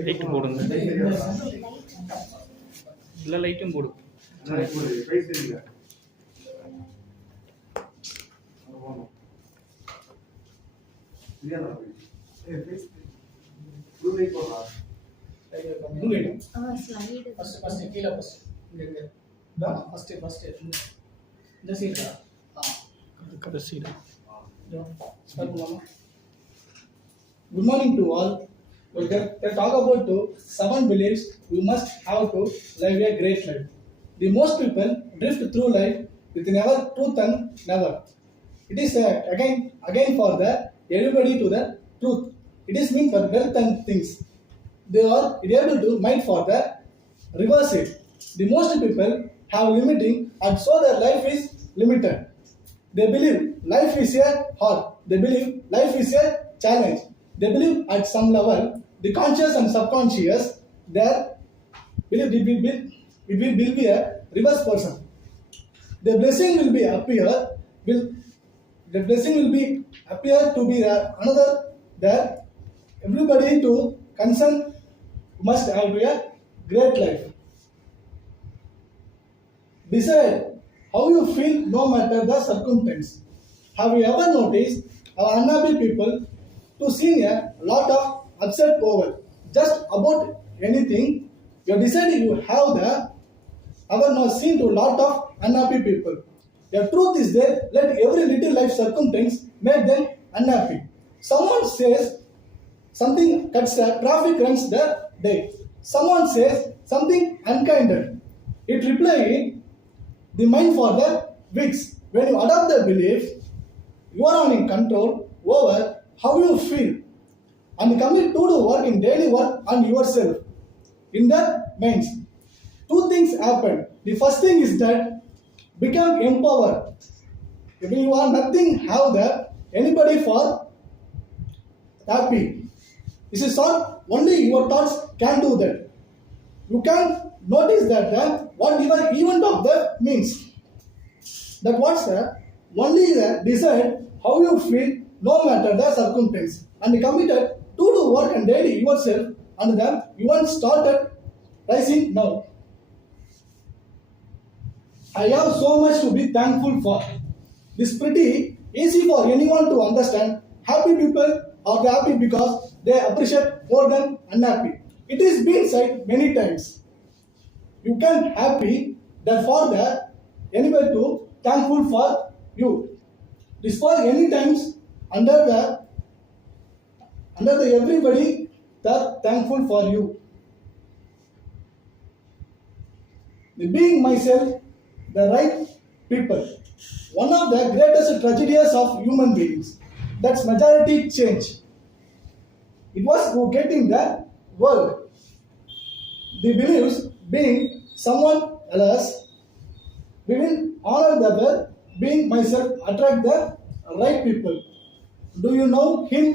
Light போடுங்க. இல்ல லைட்டும் போடு. Good morning to all. We'll talk about the 7 beliefs we must have to live a great life. The most people drift through life with never truth and never. It is again for the everybody to the truth. It is meant for wealth and things. They are able to mind for the reverse it. The most people have limiting and so their life is limited. They believe life is a hard. They believe life is a challenge. They believe at some level, the conscious and subconscious, their belief it will be a reverse person. The blessing will be appear to be another that everybody to concern must have a great life. Decide how you feel no matter the circumstance. Have you ever noticed our unhappy people to see a lot of upset over just about anything? You decided you have the ever not seen to lot of unhappy people. The truth is that let every little life circumstance make them unhappy. Someone says something cuts the traffic runs the day. Someone says something unkinder. It replies the mind for the weeks. When you adopt the belief, you are in control over how you feel and commit to the work in daily work on yourself. In the minds, 2 things happen. The first thing is that become empowered. If you are nothing, have the anybody for happy. This is all only your thoughts can do that. You can notice that what your event of the means. That what's the only the decide how you feel no matter the circumstance and committed to do work and daily yourself and then you want started rising now. I have so much to be thankful for. This pretty easy for anyone to understand. Happy people are happy because they appreciate more than unhappy. It is been said many times. You can happy therefore that anybody to thankful for you. This for any times under the everybody that thankful for you. The being myself, the right people. One of the greatest tragedies of human beings. That's majority change. It was to getting the world. The beliefs being someone else. We will honor the world. Being myself, attract the right people. Do you know him?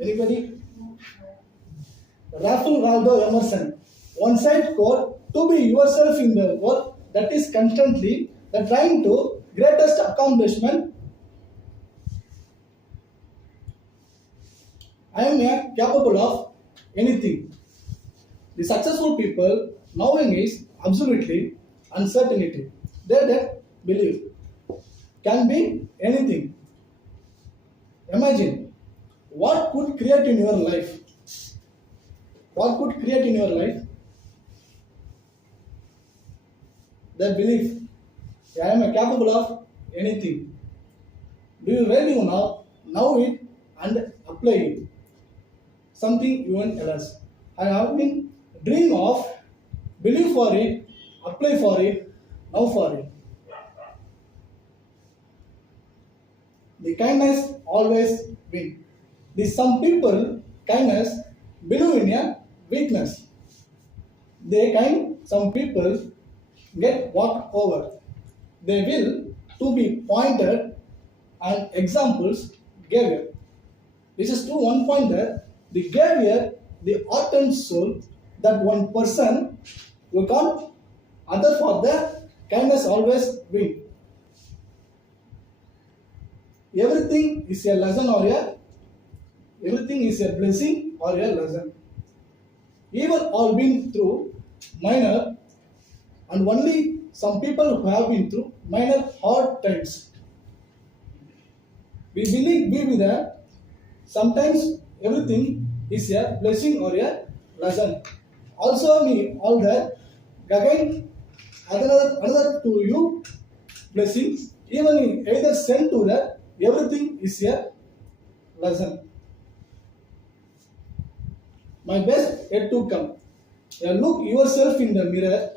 Anybody? Ralph Waldo Emerson once said, quote, to be yourself in the world that is constantly the trying to greatest accomplishment. I am capable of anything. The successful people knowing is absolutely uncertainty. They believe can be anything. Imagine what could create in your life. What could create in your life? The belief. I am capable of anything. Do you really know it and apply it? Something you want else. I have been dream of, believe for it, apply for it, now for it. The kindness always win. Some people kindness believe in a weakness. Some people get walked over. They will to be pointed and examples given. This is to one pointer. The behavior, the heart and soul, that one person will count other for the kindness always win. Everything is a lesson or a everything is a blessing or a lesson. Even all been through minor, and only some people who have been through minor hard times. We believe that sometimes everything is a blessing or a lesson. Also, me all that again another to you blessings. Even in either sent to that everything is a lesson. My best yet to come. Look yourself in the mirror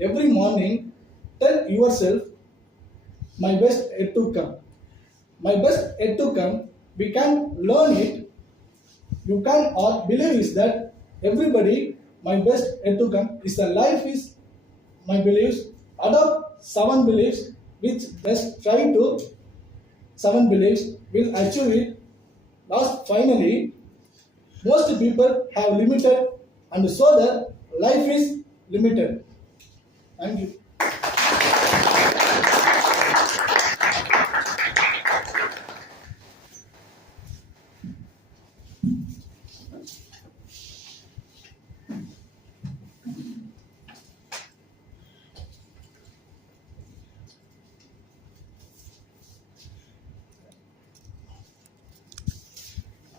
every morning. Tell yourself, my best yet to come. My best yet to come. We can learn it. You can or believe is that everybody, my best yet to come is the life is my beliefs. Adopt 7 beliefs which just try to 7 beliefs will achieve it. Last finally, most people have limited and so that life is limited. Thank you.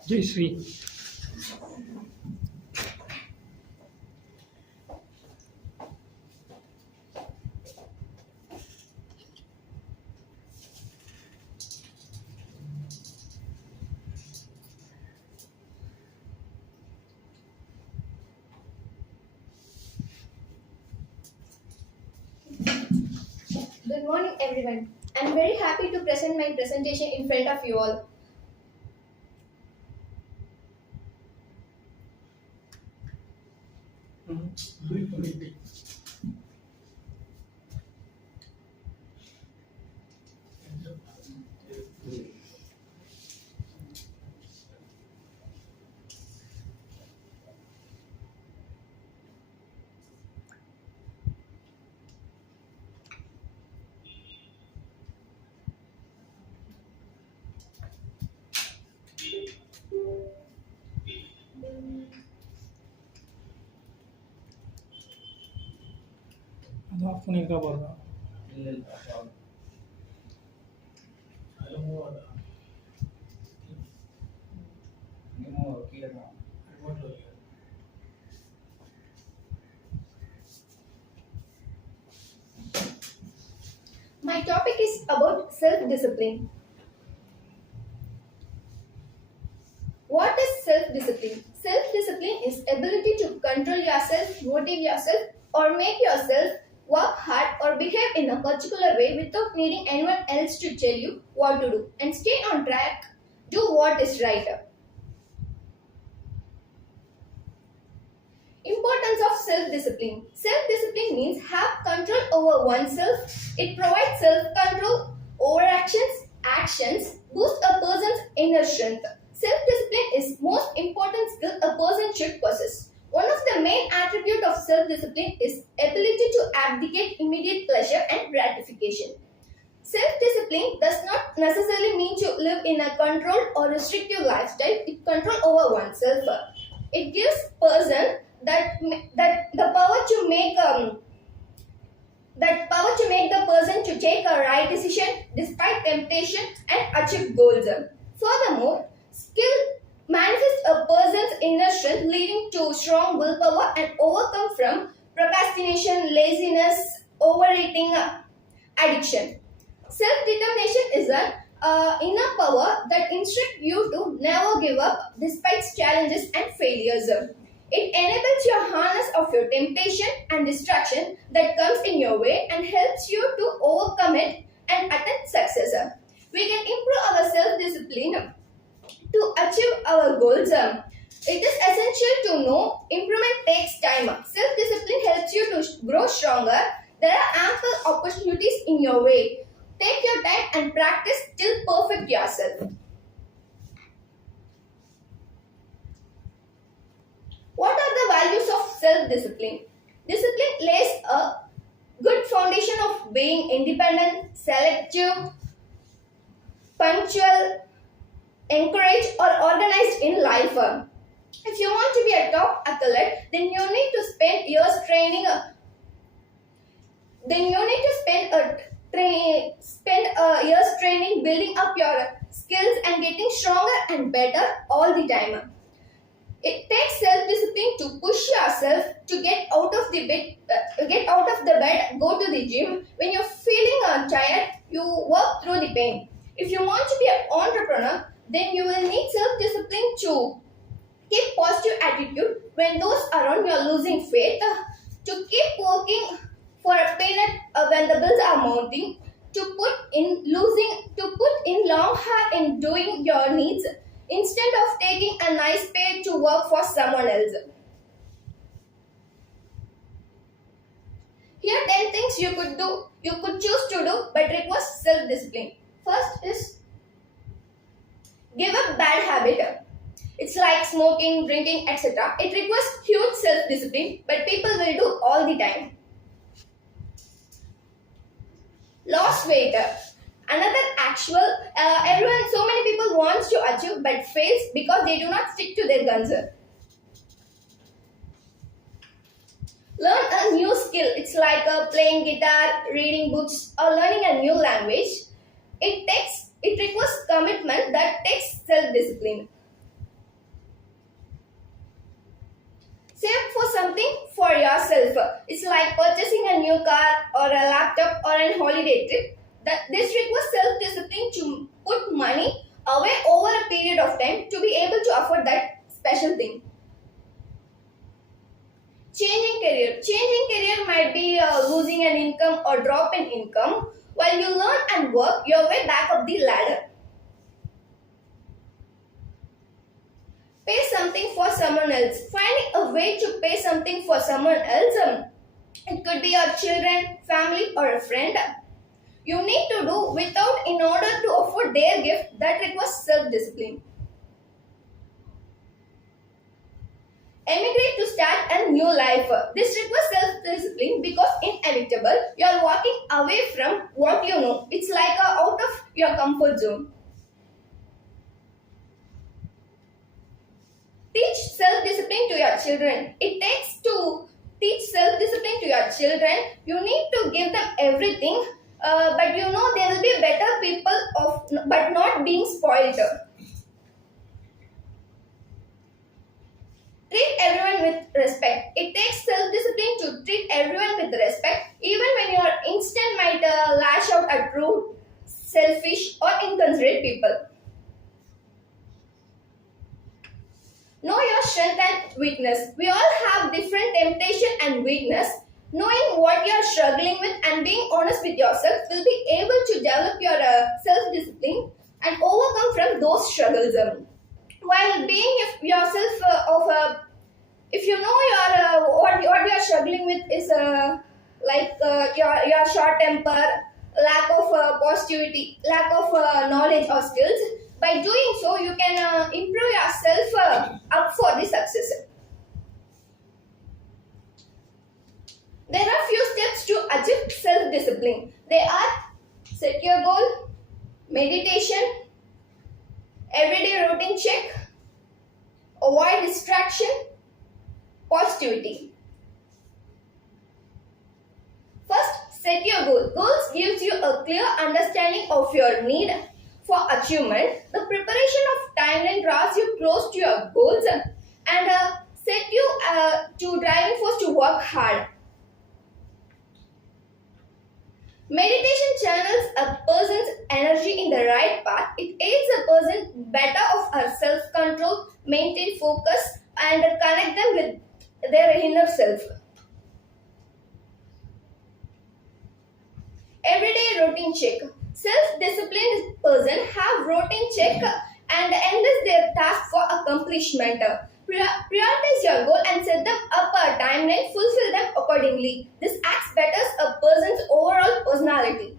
Jai Sri. Good morning, everyone. I'm very happy to present my presentation in front of you all. அது of பண்ணியிருக்கா பாருங்க. My topic is about self-discipline. What is self-discipline? Self-discipline is ability to control yourself, motivate yourself, or make yourself work hard or behave in a particular way without needing anyone else to tell you what to do and stay on track, do what is right. Importance of self-discipline. Self-discipline means have control over oneself. It provides self-control over actions, boosts a person's inner strength. Self-discipline is most important skill a person should possess. One of the main attributes of self-discipline is ability to abdicate immediate pleasure and gratification. Self-discipline does not necessarily mean to live in a controlled or restrictive lifestyle. It control over oneself. It gives person that the power to make the person to take a right decision despite temptation and achieve goals. Furthermore, skill manifests a person's inner strength, leading to strong willpower and overcome from procrastination, laziness, overeating, addiction. Self-determination is an inner power that instructs you to never give up despite challenges and failures. It enables your harness of your temptation and distraction that comes in your way and helps you to overcome it and attain success. We can improve our self-discipline to achieve our goals. It is essential to know improvement takes time. Self-discipline helps you to grow stronger. There are ample opportunities in your way. Take your time and practice till perfect yourself. What are the values of self-discipline? Discipline lays a good foundation of being independent, selective, punctual, encouraged, or organized in life. If you want to be a top athlete, then you need to spend years training. Then you need to spend years training, building up your skills, and getting stronger and better all the time. It takes self-discipline to push yourself to get out of the bed, go to the gym. When you're feeling tired, you work through the pain. If you want to be an entrepreneur, then you will need self-discipline to keep positive attitude when those around you are losing faith, to keep working for a payment when the bills are mounting, to put in long hours in doing your needs instead of taking a nice pay to work for someone else. Here are 10 things you could choose to do but require self-discipline. First is give up bad habit. It's like smoking, drinking, etc. It requires huge self-discipline, but people will do all the time. Lost weight. Another so many people wants to achieve but fails because they do not stick to their guns. Learn a new skill. It's like playing guitar, reading books, or learning a new language. It requires commitment that takes self-discipline. Save for something for yourself. It's like purchasing a new car or a laptop or a holiday trip. This requires self-discipline to put money away over a period of time to be able to afford that special thing. Changing career might be losing an income or drop in income while you learn and work your way back up the ladder. Pay something for someone else. Finding a way to pay something for someone else. It could be your children, family, or a friend. You need to do without in order to afford their gift. That requires self-discipline. Emigrate to start a new life. This requires self-discipline because inevitable. You are walking away from what you know. It's like out of your comfort zone. Teach self-discipline to your children. It takes to teach self-discipline to your children. You need to give them everything, but you know they will be better people but not being spoiled. Treat everyone with respect. It takes self-discipline to treat everyone with respect, even when your instinct might lash out at rude, selfish, or inconsiderate people. Know your strength and weakness. We all have different temptation and weakness. Knowing what you are struggling with and being honest with yourself will be able to develop your self-discipline and overcome from those struggles. While being yourself if you know what you are struggling with is your short temper, lack of positivity, lack of knowledge or skills. By doing so, you can improve yourself up for the success. There are few steps to achieve self-discipline. They are set your goal, meditation, everyday routine check, avoid distraction, positivity. First, set your goal. Goals gives you a clear understanding of your need for achievement. The preparation of timeline draws you close to your goals and set you to driving force to work hard. Meditation channels a person's energy in the right path. It aids a person better of her self-control, maintain focus, and connect them with their inner self. Everyday routine check. Self-disciplined person have routine check and enlist their task for accomplishment. Prioritize your goal and set them up a timeline, fulfill them accordingly. This acts betters a person's overall personality.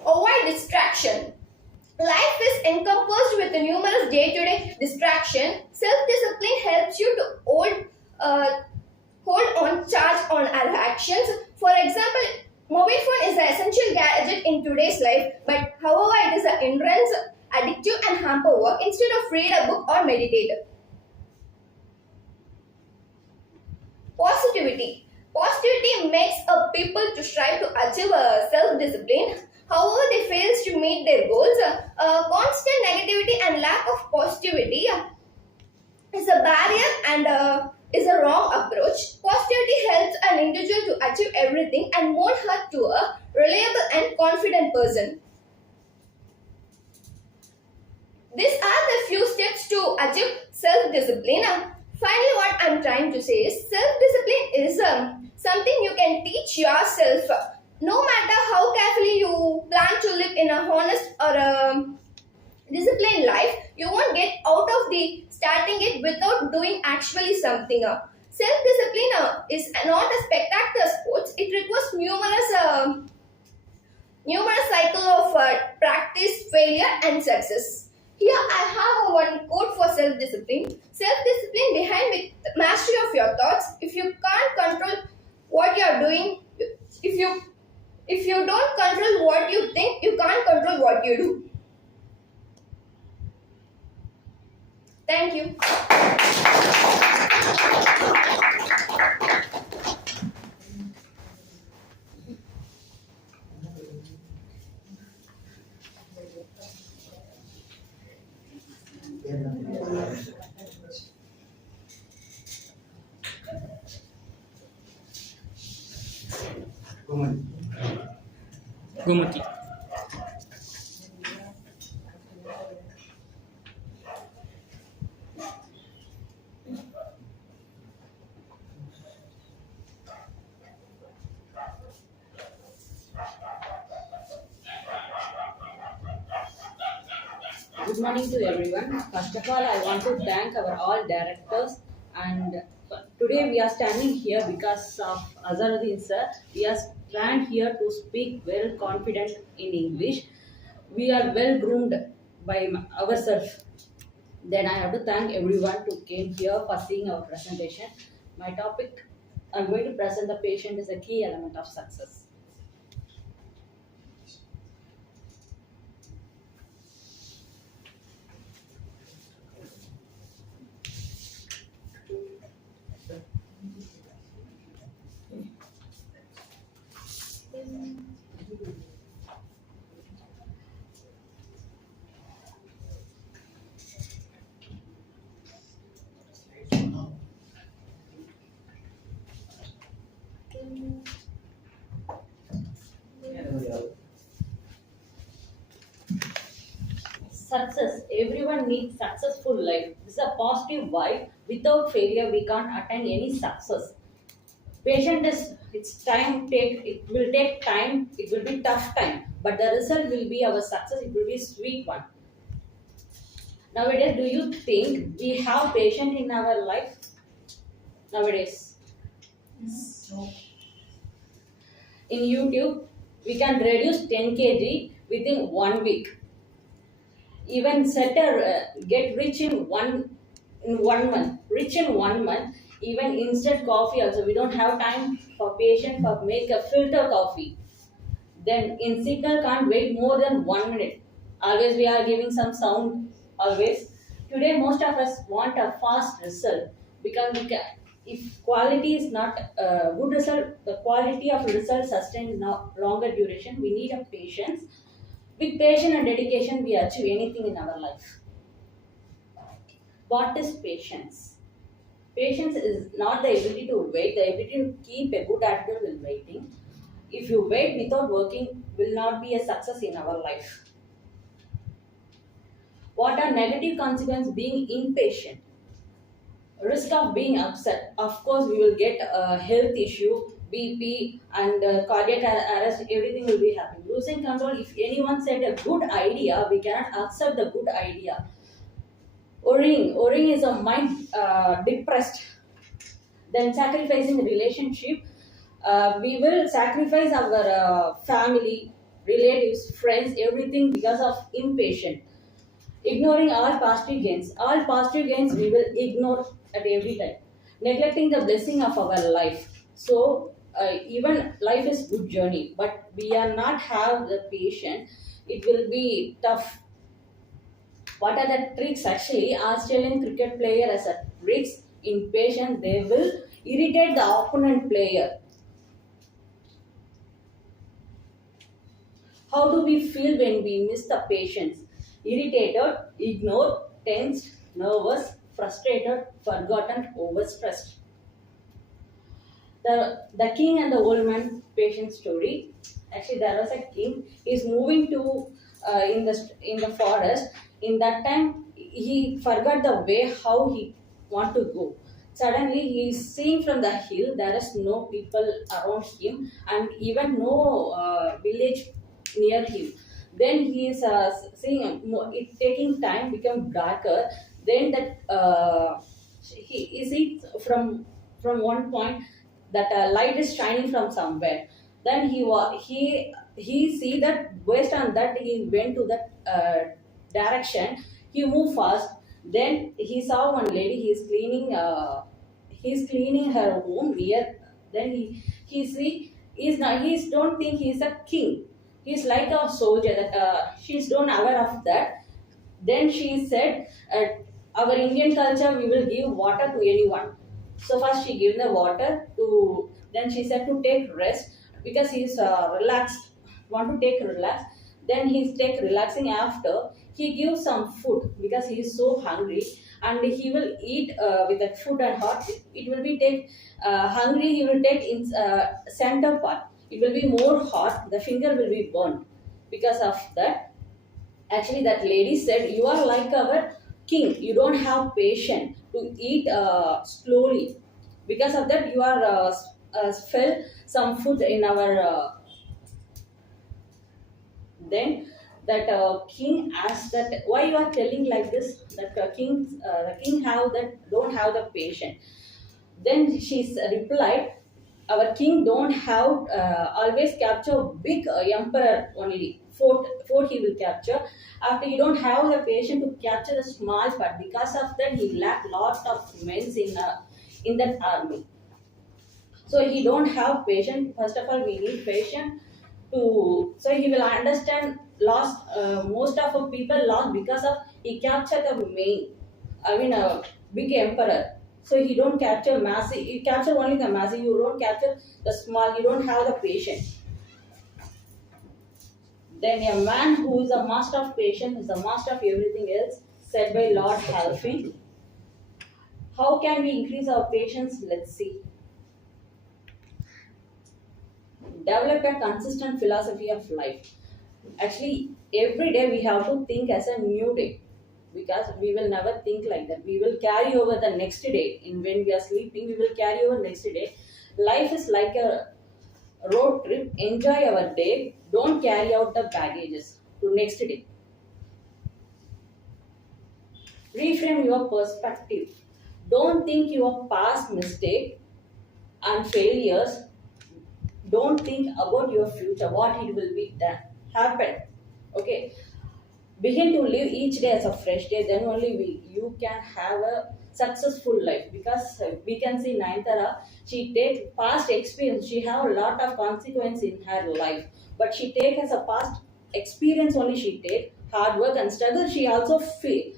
Avoid distraction. Life is encompassed with numerous day-to-day distractions. Self-discipline helps you to hold on charge on our actions. For example, Mobile phone is an essential gadget in today's life, but however, it is a hindrance, addictive, and hamper work instead of read a book or meditate. Positivity. Positivity makes a people to strive to achieve a self-discipline. However, they fail to meet their goals. Constant negativity and lack of positivity is a barrier and is a wrong approach. Positivity helps an individual to achieve everything and mold her to a reliable and confident person. These are the few steps to achieve self-discipline. Finally, what I'm trying to say is self-discipline is something you can teach yourself. No matter how carefully you plan to live in a honest or a disciplined life, you won't get out of the starting it without doing actually something. Self-discipline is not a spectacular sport. It requires numerous cycle of practice, failure, and success. Here I have one quote for self-discipline. Self-discipline behind with mastery of your thoughts. If you can't control what you are doing, if you don't control what you think, you can't control what you do. Thank you. Gumati. Good morning to everyone. First of all, I want to thank our all directors, and today we are standing here because of Azaruddin sir. We are stand here to speak well confident in English. We are well groomed by ourselves. Then I have to thank everyone who came here for seeing our presentation. My topic, I'm going to present the patient is a key element of success. Success. Everyone needs successful life. This is a positive vibe. Without failure, we can't attain any success. Patient is it will take time, it will be tough time, but the result will be our success, it will be sweet one. Nowadays, do you think we have patient in our life? Nowadays. In YouTube, we can reduce 10 kg within 1 week. Even get rich in one month. Rich in 1 month. Even instant coffee also. We don't have time for patient for make a filter coffee. Then in signal can't wait more than 1 minute. Always we are giving some sound. Always. Today most of us want a fast result because if quality is not good result, the quality of result sustained longer duration. We need a patience. With patience and dedication, we achieve anything in our life. What is patience? Patience is not the ability to wait, the ability to keep a good attitude while waiting. If you wait without working, will not be a success in our life. What are negative consequences being impatient? Risk of being upset. Of course, we will get a health issue, BP and cardiac arrest, everything will be happening. Losing control, if anyone said a good idea, we cannot accept the good idea. Worrying is a mind depressed. Then sacrificing relationship, we will sacrifice our family, relatives, friends, everything because of impatient. Ignoring all positive gains. All positive gains we will ignore at every time. Neglecting the blessing of our life. So even life is good journey, but we are not have the patience, it will be tough. What are the tricks? Actually, Australian cricket player as a tricks in patience, they will irritate the opponent player. How do we feel when we miss the patience? Irritated, ignored, tensed, nervous, frustrated, forgotten, overstressed. The king and the old man patient story. Actually, there was a king. He's moving to in the forest. In that time, he forgot the way how he want to go. Suddenly, he is seeing from the hill. There is no people around him, and even no village near him. Then he is seeing it taking time, become darker. Then that he sees from one point that light is shining from somewhere. Then he see that based on that he went to that direction. He moved fast. Then he saw one lady. He's cleaning her home near. Then he see he's don't think he's a king. He's like a soldier. That she's don't aware of that. Then she said, our Indian culture, we will give water to anyone. So first she gave the water to, then she said to take rest because he's relaxed, want to take relax. Then he's take relaxing after. He gives some food because he is so hungry and he will eat with that food and hot. It will be take hungry. He will take in center part. It will be more hot. The finger will be burned because of that. Actually, that lady said, "You are like our king. You don't have patience to eat slowly. Because of that, you are fell some food in our." Then that king asked that, "Why you are telling like this? That the king have that don't have the patience." Then she replied, "Our king don't have always capture big emperor only. Fort he will capture. After he don't have the patience to capture the small part. Because of that, he lack lot of men in that army. So he don't have patience. First of all, we need patience to. So he will understand lost. Most of the people lost because of he captured the main. I mean a big emperor. So he don't capture massive. You capture only the massive. You don't capture the small. You don't have the patience. Then a man who is a master of patience is the master of everything else, said by Lord Halfin. How can we increase our patience? Let's see. Develop a consistent philosophy of life. Actually, every day we have to think as a new day because we will never think like that. We will carry over the next day. In when we are sleeping, we will carry over next day. Life is like a road trip. Enjoy our day. Don't carry out the baggages to next day. Reframe your perspective. Don't think your past mistake and failures. Don't think about your future, what it will be done, happen. Okay. Begin to live each day as a fresh day. Then only you can have a successful life. Because we can see Nayanthara, she take past experience. She have a lot of consequence in her life, but she take as a past experience only. She take hard work and struggle. She also feel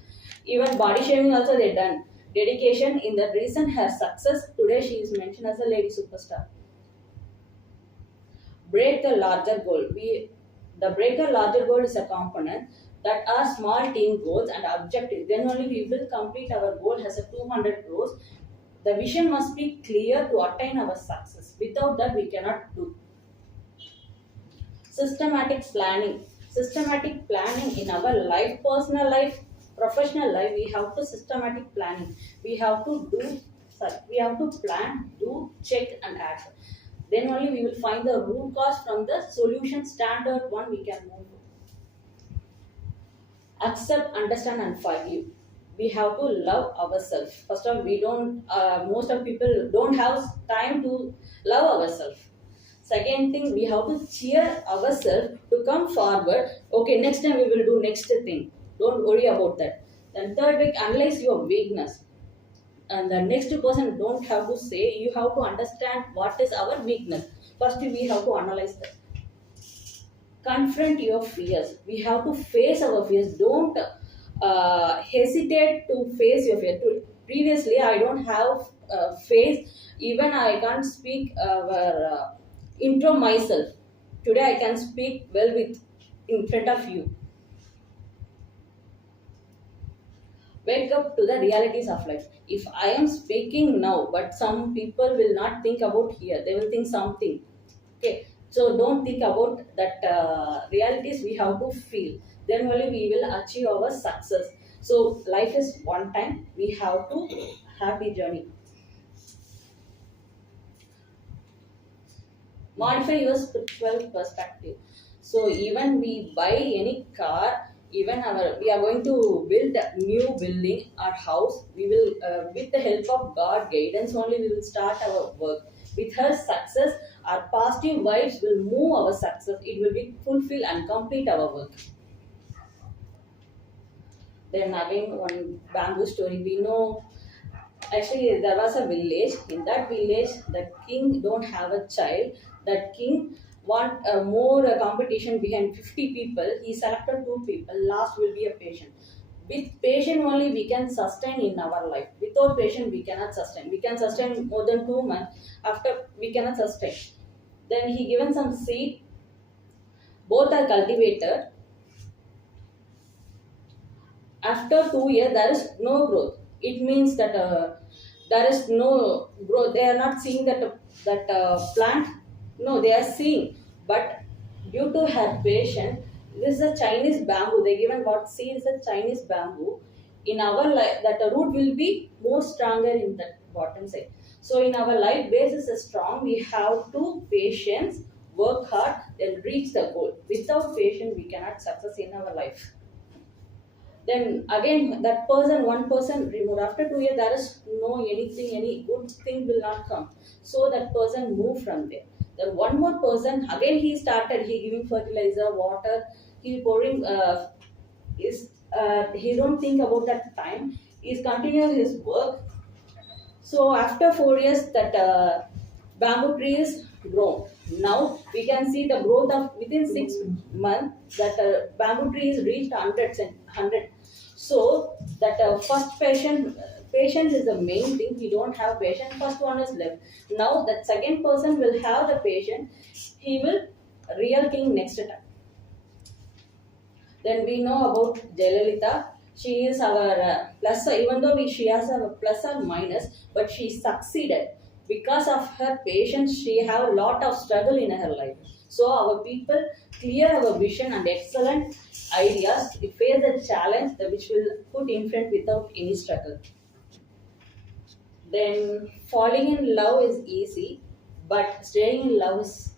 even body shaming also they done. Dedication in the reason her success. Today she is mentioned as a lady superstar. Break the larger goal. The break the larger goal is a component that are small team goals and objectives. Then only we will complete our goal as a 200 crores. The vision must be clear to attain our success. Without that, we cannot do. Systematic planning. Systematic planning in our life, personal life, professional life. We have to systematic planning. We have to do. We have to plan, do, check, and act. Then only we will find the root cause from the solution standard one we can move. Accept, understand, and forgive. We have to love ourselves. First of all, we don't. Most of people don't have time to love ourselves. Second thing, we have to cheer ourselves to come forward. Okay, next time we will do next thing. Don't worry about that. Then third thing, analyze your weakness. and the next person don't have to say. You have to understand what is our weakness. First, we have to analyze that. Confront your fears. We have to face our fears. Don't hesitate to face your fear. Previously, I don't have face. Even I can't speak intro myself. Today, I can speak well with in front of you. Wake up to the realities of life. If I am speaking now, but some people will not think about here, they will think something. Okay, so don't think about that realities. We have to feel. Then only we will achieve our success. So life is one time. We have to have the journey. Modify your spiritual perspective. So even we buy any car, even we are going to build a new building or house, we will with the help of God guidance only we will start our work. With her success, our positive vibes will move our success. It will be fulfill and complete our work. Then again one bamboo story. We know actually there was a village. In that village, the king don't have a child. That king want more competition behind 50 people. He selected 2 people. Last will be a patient. With patient only we can sustain in our life. Without patient we cannot sustain. We can sustain more than 2 months. After we cannot sustain. Then he given some seed. Both are cultivated. After 2 years there is no growth. It means that there is no growth. They are not seeing that plant. No, they are seeing. But due to her patience, this is a Chinese bamboo. They given what seed is a Chinese bamboo. In our life, that the root will be more stronger in the bottom side. So in our life base is strong. We have to patience, work hard, then reach the goal. Without patience, we cannot success in our life. Then again, that person, one person removed. After 2 years, there is no anything, any good thing will not come. So that person moved from there. Then one more person, again he started, he giving fertilizer, water, he pouring, he don't think about that time. He's continuing his work. So after 4 years, that bamboo tree is grown. Now we can see the growth of within 6 months that bamboo tree is reached 100. So that first patience is the main thing. We don't have patience. First one is left. Now that second person will have the patience. He will real king next time. Then we know about Jayalalitha. She is our plus. Even though she has a plus or minus, but she succeeded because of her patience. She have a lot of struggle in her life. So our people clear our vision and excellent ideas. We face the challenge which will put in front without any struggle. Then falling in love is easy, but staying in love is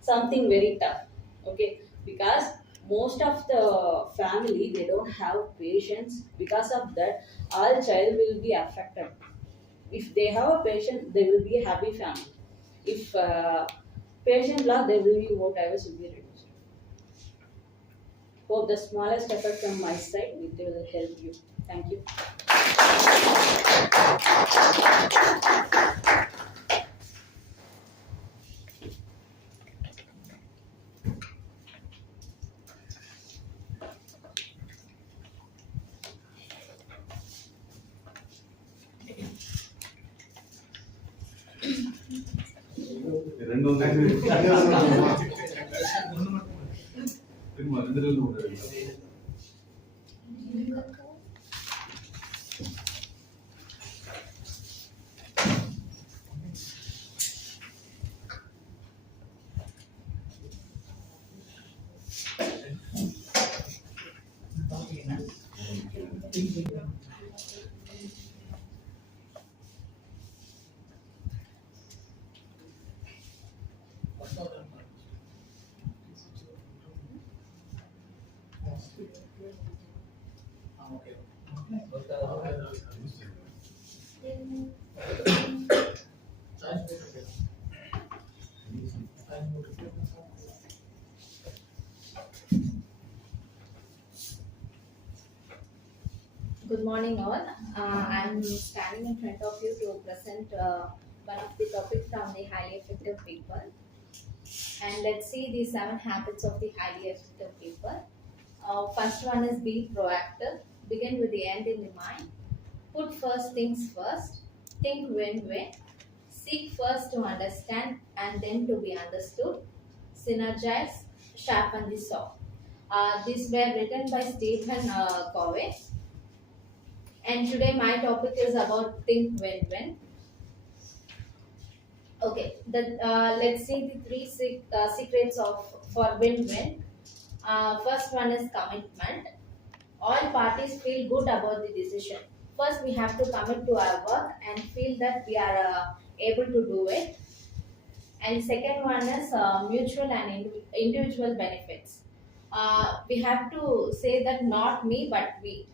something very tough. Okay, because most of the family they don't have patience. Because of that, all child will be affected. If they have a patience, they will be a happy family. If patient lack, they will be whatever will be reduced. Hope the smallest effort from my side will help you. Thank you. Good morning, all. I'm standing in front of you to present one of the topics from the highly effective people. And let's see the 7 habits of the highly effective people. First one is be proactive. Begin with the end in the mind. Put first things first. Think win-win. Seek first to understand and then to be understood. Synergize. Sharpen the saw. These were written by Stephen Covey. And today my topic is about think win-win. Okay, let's see the three secrets of for win-win. First one is commitment. All parties feel good about the decision. First, we have to commit to our work and feel that we are able to do it. And second one is mutual and individual benefits. We have to say that not me but we.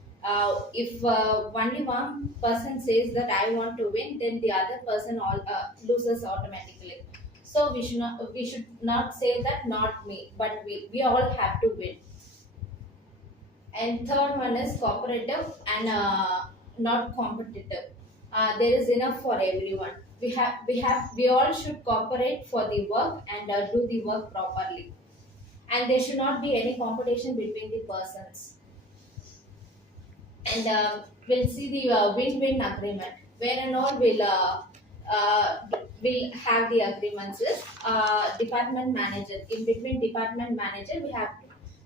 If only one person says that I want to win, then the other person all loses automatically. So we should not say that not me but we. We all have to win. And third one is cooperative and not competitive. There is enough for everyone. We all should cooperate for the work and do the work properly. And there should not be any competition between the persons. And we'll see the win-win agreement, where and all will have the agreements is department manager. In between department manager,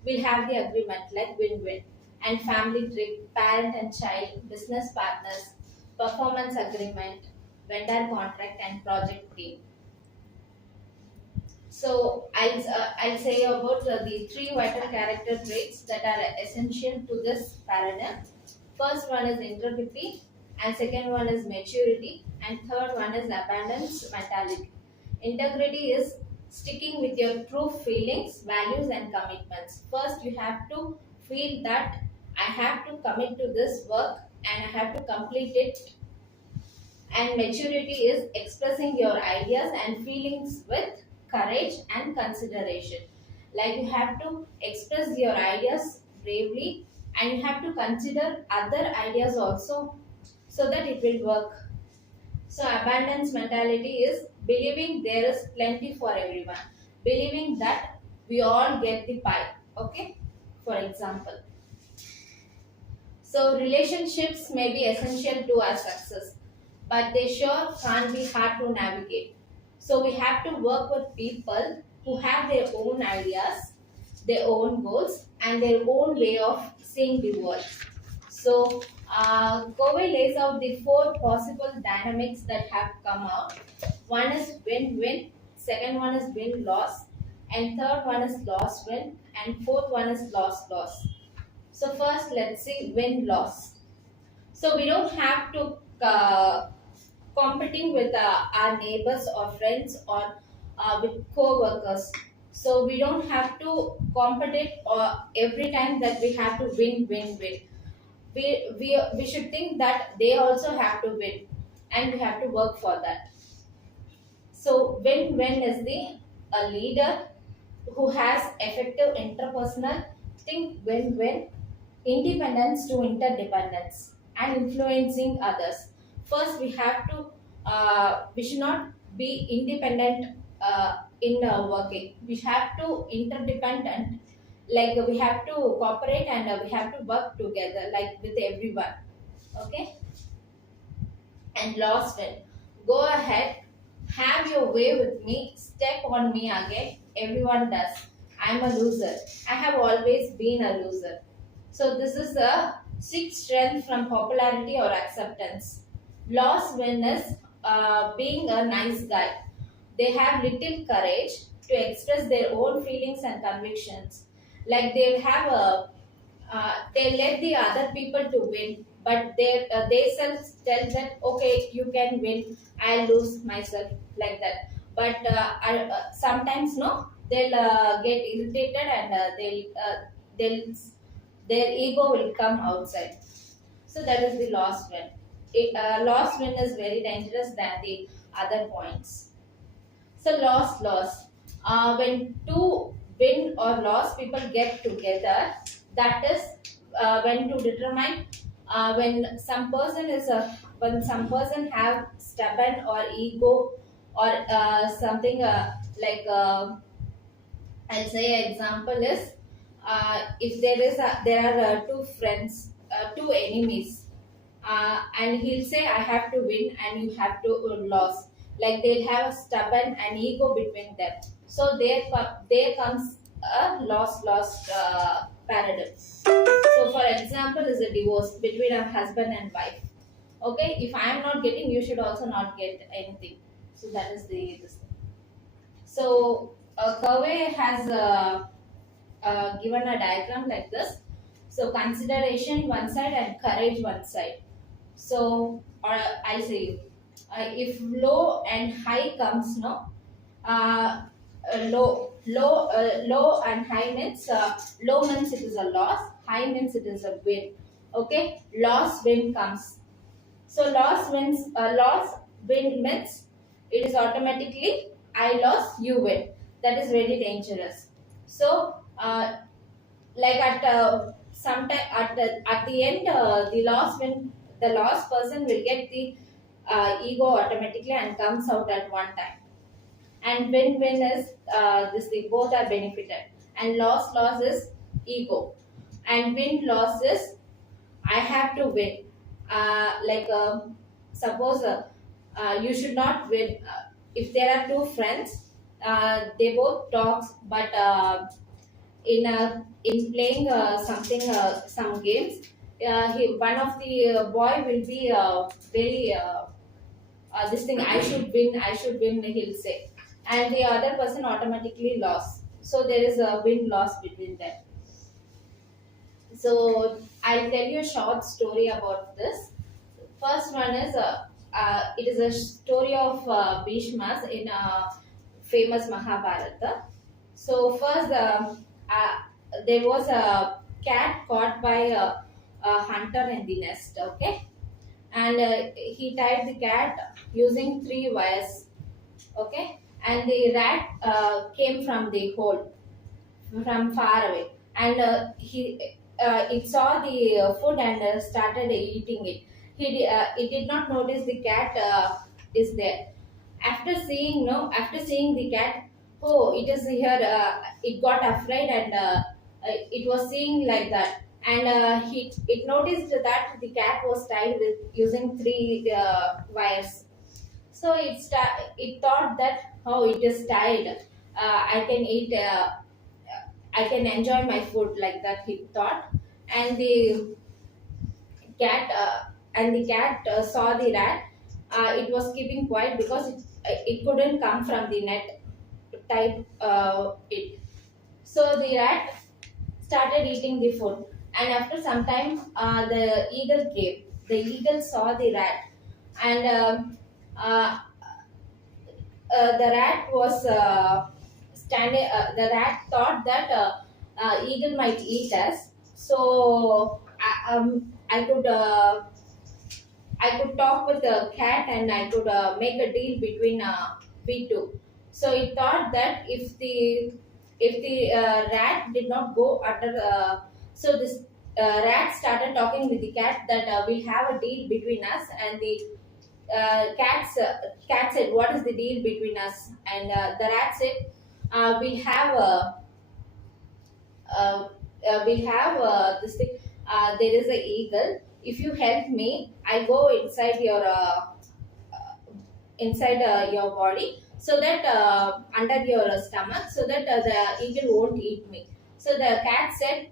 we'll have the agreement like win-win. And family trip, parent and child, business partners, performance agreement, vendor contract, and project team. So I'll say about the three vital character traits that are essential to this paradigm. First one is integrity, and second one is maturity, and third one is abundance mentality. Integrity is sticking with your true feelings, values, and commitments. First, you have to feel that I have to commit to this work and I have to complete it. And maturity is expressing your ideas and feelings with courage and consideration. Like you have to express your ideas bravely and you have to consider other ideas also so that it will work. So abundance mentality is believing there is plenty for everyone. Believing that we all get the pie. Okay? For example. So relationships may be essential to our success, but they sure can't be hard to navigate. So we have to work with people who have their own ideas, their own goals, and their own way of seeing the world. So Covey lays out the four possible dynamics that have come out. One is win-win, second one is win-loss, and third one is loss-win, and fourth one is loss-loss. So first, let's see win-loss. So we don't have to competing with our neighbors or friends or with co-workers. So we don't have to compete every time that we have to win. We should think that they also have to win and we have to work for that. So win-win is the a leader who has effective interpersonal think win-win, independence to interdependence, and influencing others. First, we should not be independent in working. We have to interdependent, like we have to cooperate and we have to work together, like with everyone. Okay. And last one, go ahead, have your way with me, step on me again. Everyone does. I'm a loser. I have always been a loser. So this is the sixth strength from popularity or acceptance. Loss win is being a nice guy. They have little courage to express their own feelings and convictions. Like they let the other people to win, but they self tell that okay, you can win, I'll lose myself like that. But sometimes no, they'll get irritated and they'll their ego will come outside. So that is the lost win. Lost win is very dangerous than the other points. So loss. When two win or loss people get together, that is when to determine when some person have stubborn or ego or something like I'll say example is if there are two friends, two enemies, and he'll say I have to win and you have to lose. Like they'll have a stubborn and ego between them. So there comes a lost paradigm. So for example, is a divorce between a husband and wife. Okay, if I am not getting, you should also not get anything. So that is this thing. So Covey has given a diagram like this. So consideration one side and courage one side. So I'll say you, if low and high comes no, low and high means low means it is a loss, high means it is a win. Okay, loss win comes. So loss win means it is automatically I lost you win. That is very dangerous. So like at sometime at the end the lost person will get the ego automatically and comes out at one time. And win is this thing, both are benefited. And loss is ego. And win loss is I have to win. Like suppose you should not win. If there are two friends, they both talks, but in playing some games, one of the boy will be very this thing I should win he'll say, and the other person automatically lost. So there is a win loss between them. So I'll tell you a short story about this. First one is it is a story of Bhishmas in a famous Mahabharata. So first, there was a cat caught by a hunter in the nest. Okay, and he tied the cat using 3 wires. Okay, and the rat came from the hole from far away, and it saw the food and started eating it. It did not notice the cat is there. After seeing the cat, oh, it is here. It got afraid and it was seeing like that, and it noticed that the cat was tied with using 3 wires. So it thought that, oh, it is tied. I can eat. I can enjoy my food like that. He thought, and cat the cat saw the rat. It was keeping quiet because it couldn't come from the net tied it. So the rat started eating the food, and after some time, the eagle came. The eagle saw the rat, and the rat was standing. The rat thought that eagle might eat us, so I could talk with the cat and I could make a deal between we two. So it thought that if the rat did not go under, so this rat started talking with the cat that we'll have a deal between us, and the cat said, what is the deal between us? And the rat said, we'll have this thing. There is a eagle. If you help me, I go inside your body, so that under your stomach, so that the eagle won't eat me. So the cat said,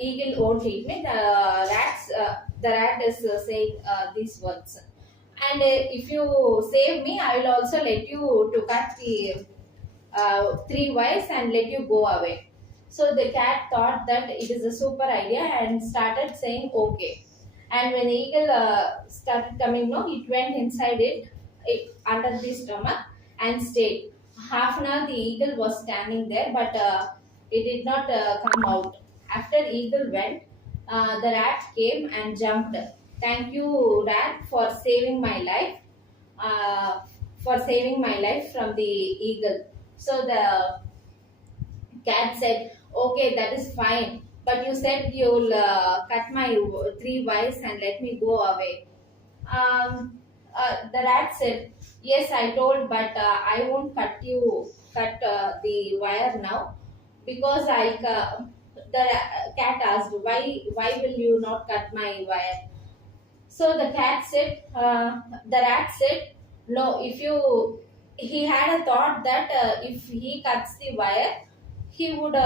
eagle won't eat me. The rat is saying these words, and if you save me, I will also let you to cut the 3 wires and let you go away. So the cat thought that it is a super idea and started saying okay. And when the eagle started coming, no, it went inside it under the stomach and stayed. Half an hour the eagle was standing there, but it did not come out. After eagle went, the rat came and jumped. Thank you, rat, for saving my life. From the eagle. So the cat said, okay, that is fine. but you said you'll cut my three wires and let me go away. The rat said, yes, I told, but I won't cut the wire now because the cat asked, why will you not cut my wire? So the rat said, no, he had a thought that if he cuts the wire, he would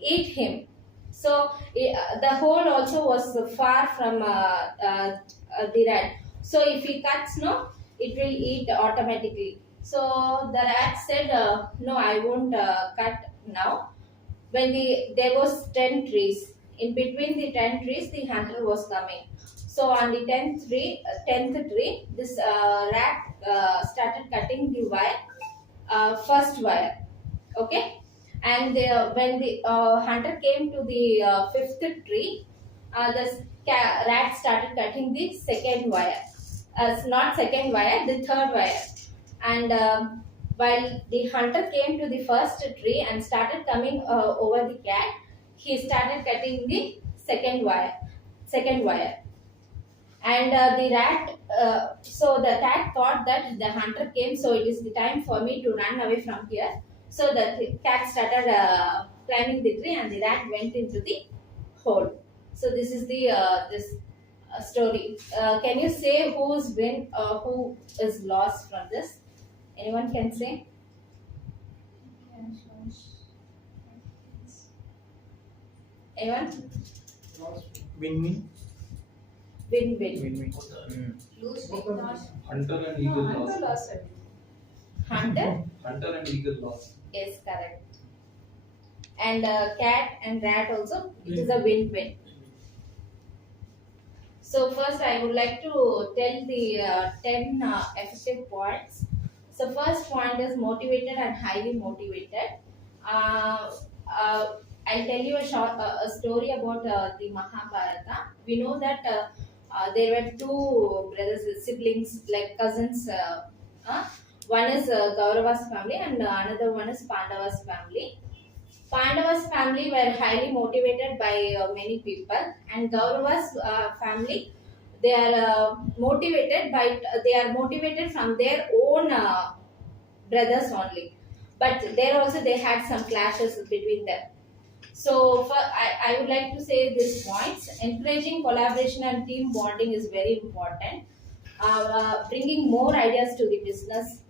eat him. So the hole also was far from the rat. So if he cuts, no, it will eat automatically. So the rat said, no, I won't cut now. When there was 10 trees, in between the 10 trees, the hunter was coming. So on the 10th tree, this rat started cutting the wire, first wire. Okay, and when the hunter came to the fifth tree, the rat started cutting the second wire. Not second wire, the third wire. And while the hunter came to the first tree and started coming over the cat, he started cutting the second wire. And the rat, so the cat thought that the hunter came, so it is the time for me to run away from here. So the cat started climbing the tree, and the rat went into the hole. So this is the story. Can you say who's win or who is lost from this? Anyone can say? Anyone? Win-win. Win-win. Win-win. Hunter and eagle lost. Hunter? Hunter and eagle lost. Yes, correct. And cat and rat also, it is a win-win. So first I would like to tell the 10 effective points. So first point is motivated and highly motivated. I'll tell you a story about the Mahabharata. We know that there were two brothers, siblings, like cousins. One is Gaurava's family and another one is Pandava's family. Pandava's family were highly motivated by many people, and Gaurava's family, they are motivated from their own brothers only. But there also they had some clashes between them. So I would like to say these points. Encouraging collaboration and team bonding is very important. Bringing more ideas to the business,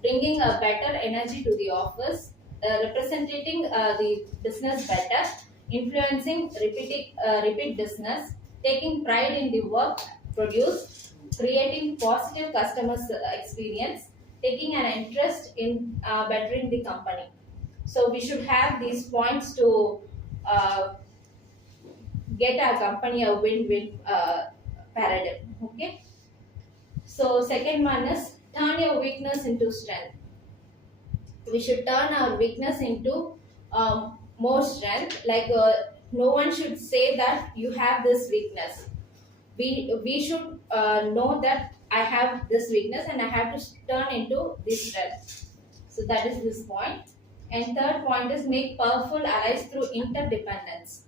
bringing a better energy to the office, representing the business better, influencing repeat business, taking pride in the work produced, creating positive customer experience, taking an interest in bettering the company. So we should have these points to get our company a win-win paradigm. Okay. So second one is turn your weakness into strength. We should turn our weakness into more strength. Like no one should say that you have this weakness. We should know that I have this weakness and I have to turn into this strength. So that is this point. And third point is make powerful allies through interdependence.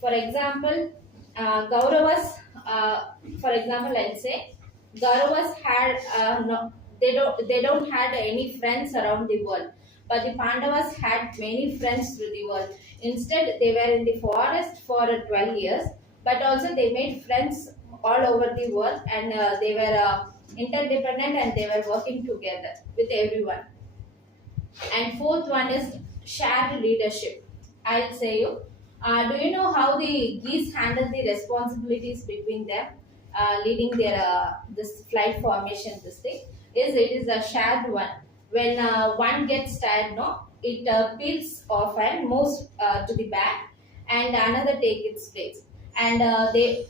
For example, Kauravas. For example, let's say Kauravas had they don't had any friends around the world, but the Pandavas had many friends through the world. Instead, they were in the forest for 12 years, but also they made friends all over the world, and they were interdependent and they were working together with everyone. And fourth one is shared leadership. I'll say you. Do you know how the geese handle the responsibilities between them, leading their this flight formation? This thing it is a shared one. When one gets tired, no, it peels off and moves to the back, and another take its place, and they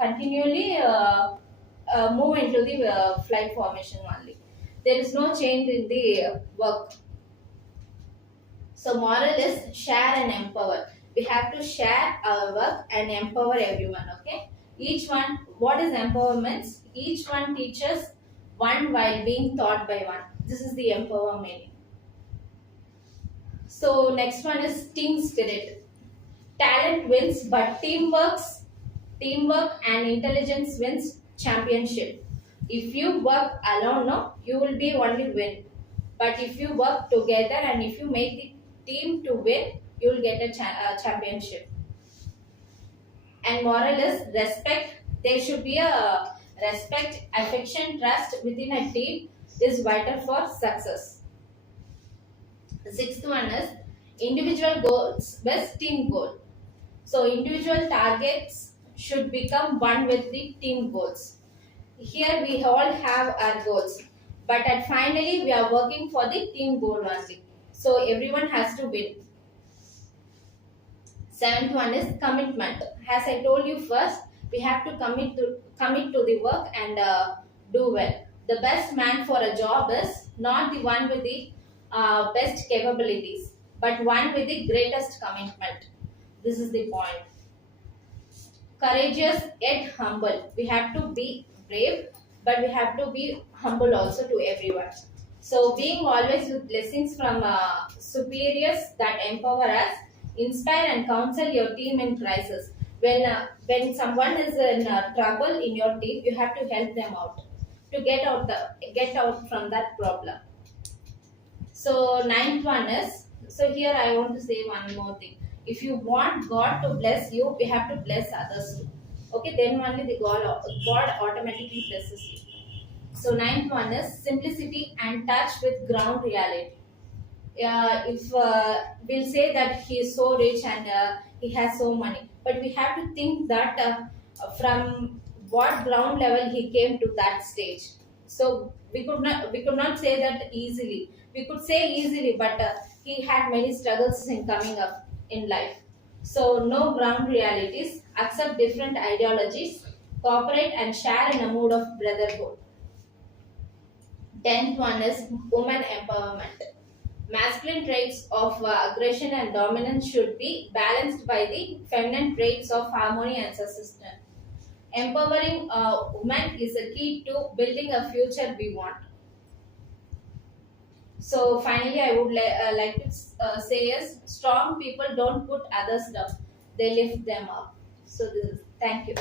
continually move into the flight formation only. There is no change in the work. So moral is share and empower. We have to share our work and empower everyone. Okay. Each one. What is empowerment? Each one teaches one while being taught by one. This is the empower meaning. So next one is team spirit. Talent wins, but teamwork and intelligence wins championship. If you work alone, no, you will be only win. But if you work together and if you make the team to win, you will get a championship. And moral is respect. There should be a respect, affection, trust within a team is vital for success. The sixth one is individual goals best team goal. So individual targets should become one with the team goals. Here we all have our goals, but at finally we are working for the team goal only. So everyone has to win. Seventh one is commitment. As I told you first, we have to commit to the work and do well. The best man for a job is not the one with the best capabilities, but one with the greatest commitment. This is the point. Courageous yet humble. We have to be brave, but we have to be humble also to everyone. So being always with blessings from superiors that empower us, inspire and counsel your team in crisis. When someone is in trouble in your team, you have to help them out to get out from that problem. So ninth one is, so here I want to say one more thing. If you want God to bless you, you have to bless others too. Okay, then only the God automatically blesses you. So ninth one is simplicity and touch with ground reality. If we'll say that he is so rich and he has so money, but we have to think that from what ground level he came to that stage. So we could not say that easily. We could say easily, but he had many struggles in coming up in life. So no ground realities, accept different ideologies, cooperate and share in a mood of brotherhood. 10th one is woman empowerment. Masculine traits of aggression and dominance should be balanced by the feminine traits of harmony and sustenance. Empowering a woman is a key to building a future we want. So finally, I would like to say is strong people don't put others down; they lift them up. So this is, thank you.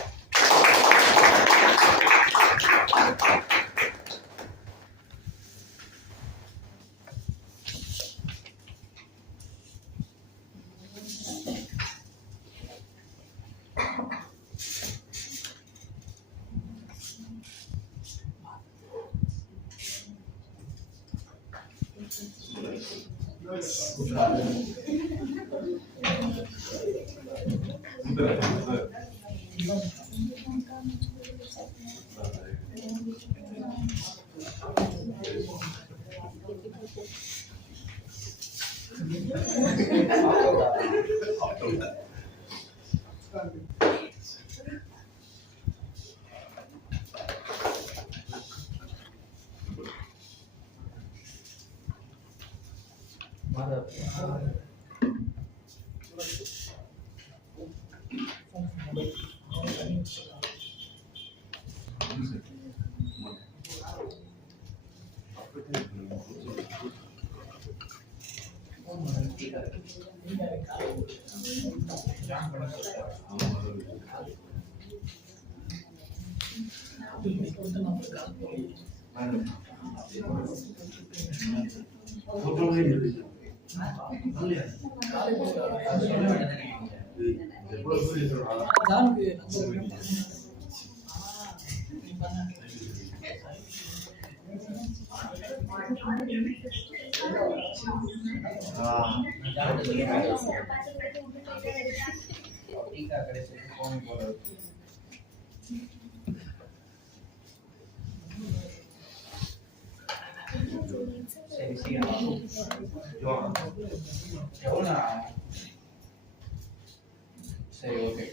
சரி okay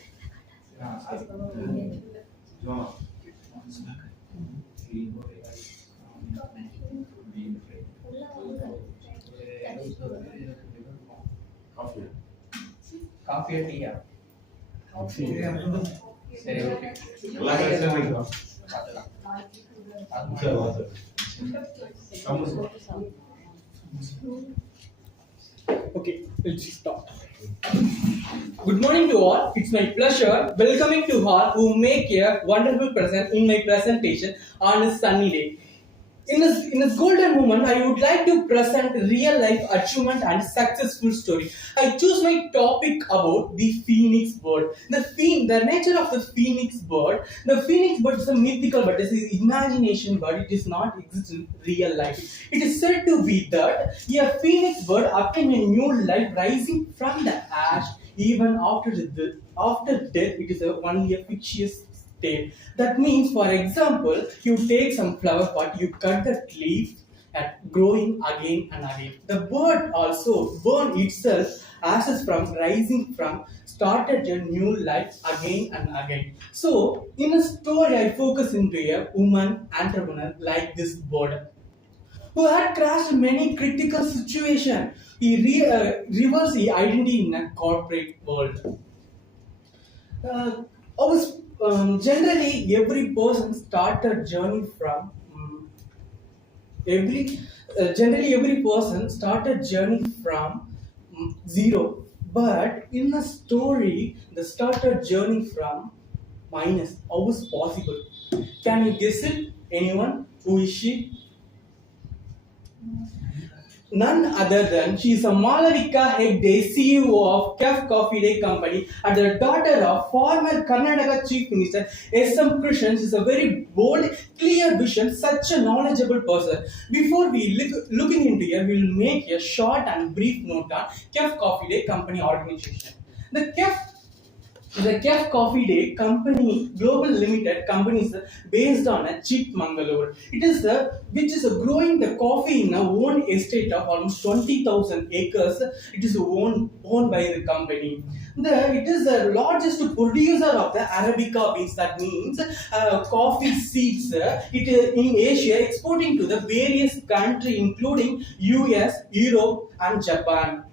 காஃபியா டீயா சரி okay எல்லாம் சேர்ந்துக்கலாம் பார்த்துக்கலாம் Okay, let's start. Good morning to all. It's my pleasure welcoming to all who make a wonderful present in my presentation on a sunny day. In this golden moment, I would like to present real life achievement and successful story. I choose my topic about the phoenix bird. The nature of the phoenix bird. The phoenix bird is a mythical bird. It is an imagination bird. It is not exist in real life. It is said to be that a phoenix bird obtains a new life rising from the ash even after death. It is only a fictitious state. That means, for example, you take some flower pot, you cut the leaf and growing again and again. The bird also burn itself ashes from rising from started a new life again and again. So in a story I focus into a woman entrepreneur like this bird who had crashed many critical situations. He reversed his identity in a corporate world. Generally, every person start a journey from every person start a journey from zero. But in a story, they start a journey from minus. How is possible? Can you guess it? Anyone? Who is she? None other than she is a Malavika Hegde, CEO of Kef Coffee Day Company, and the daughter of former Karnataka Chief Minister S.M. Krishnan. She is a very bold, clear vision, such a knowledgeable person. Before we looking into here, we will make a short and brief note on Kef Coffee Day Company organization. The Kef Coffee Day Company Global Limited company is based on a Chikmagalur. It is which is growing the coffee in a own estate of almost 20,000 acres. It is owned by the company. It is the largest producer of the Arabica beans. That means coffee seeds. It is in Asia, exporting to the various countries including US, Europe, and Japan.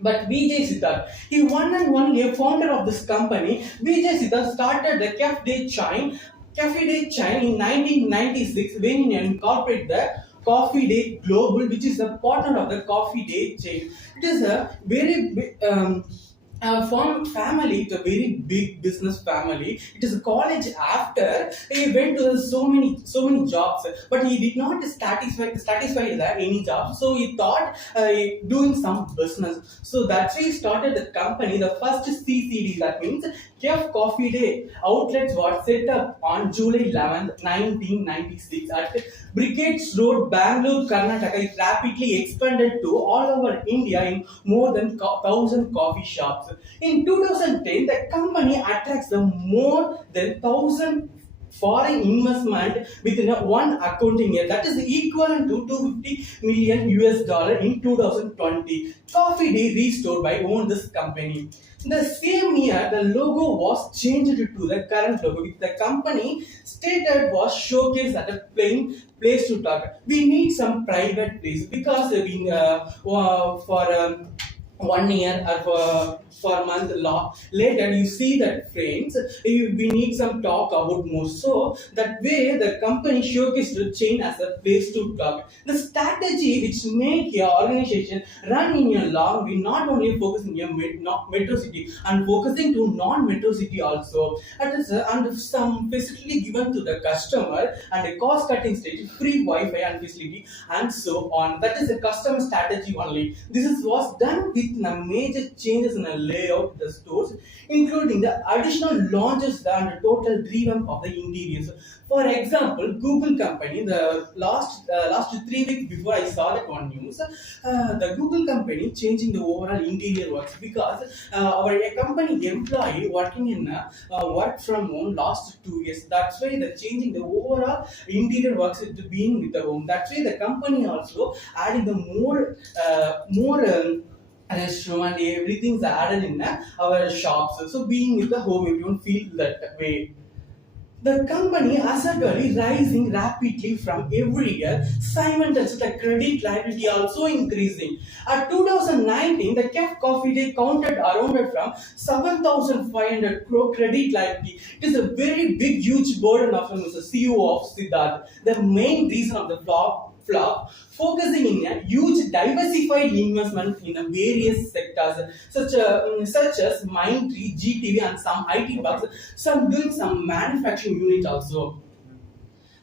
But Vijay Siddharth, he one and only a founder of this company. Vijay Siddharth started the Cafe Day chain in 1996 when he incorporated the Coffee Day Global, which is a partner of the Coffee Day chain. It is a very from family, it's a very big business family. It is a college after he went to so many jobs, but he did not satisfy that any job. So he thought doing some business. So that's why he started the company. The first CCD, that means Kef Coffee Day outlets was set up on July 11th, 1996 at Brigades Road, Bangalore, Karnataka. It rapidly expanded to all over India in more than 1,000 coffee shops. In 2010, the company attracts more than 1,000 foreign investment within one accounting year. That is equivalent to 250 million US dollar in 2020. Coffee Day restored by own this company. The same year, the logo was changed to the current logo, which the company stated was showcased at a plain place to talk. We need some private place because for 1 year or for a month later, you see that friends, we need some talk about more. So that way the company showcased the chain as a place to talk. The strategy which make your organization run in your long, we not only focus in your metro city and focusing to non-metro city also. And some facility given to the customer and a cost cutting stage, free Wi-Fi and facility and so on. That is a customer strategy only. This was done with major changes in the layout of the stores, including the additional launches and the total revamp of the interiors. For example, Google company, the last 3 weeks before I saw that one news, the Google company changing the overall interior works because our company employee working in work from home last 2 years. That's why they're changing the overall interior works to being with the home. That's why the company also adding the more restroom and everything's added in our shops. So being with the home, you don't feel that way. The company asset rising rapidly from every year, simultaneously the credit liability also increasing. At 2019, the Kef Coffee Day counted around from 7,500 crore credit liability. It is a very big, huge burden of the CEO of Siddharth. The main reason of the flop, focusing in a huge diversified investment in a various sectors such as Mindtree, GTV, and some IT bugs. Some doing some manufacturing unit also.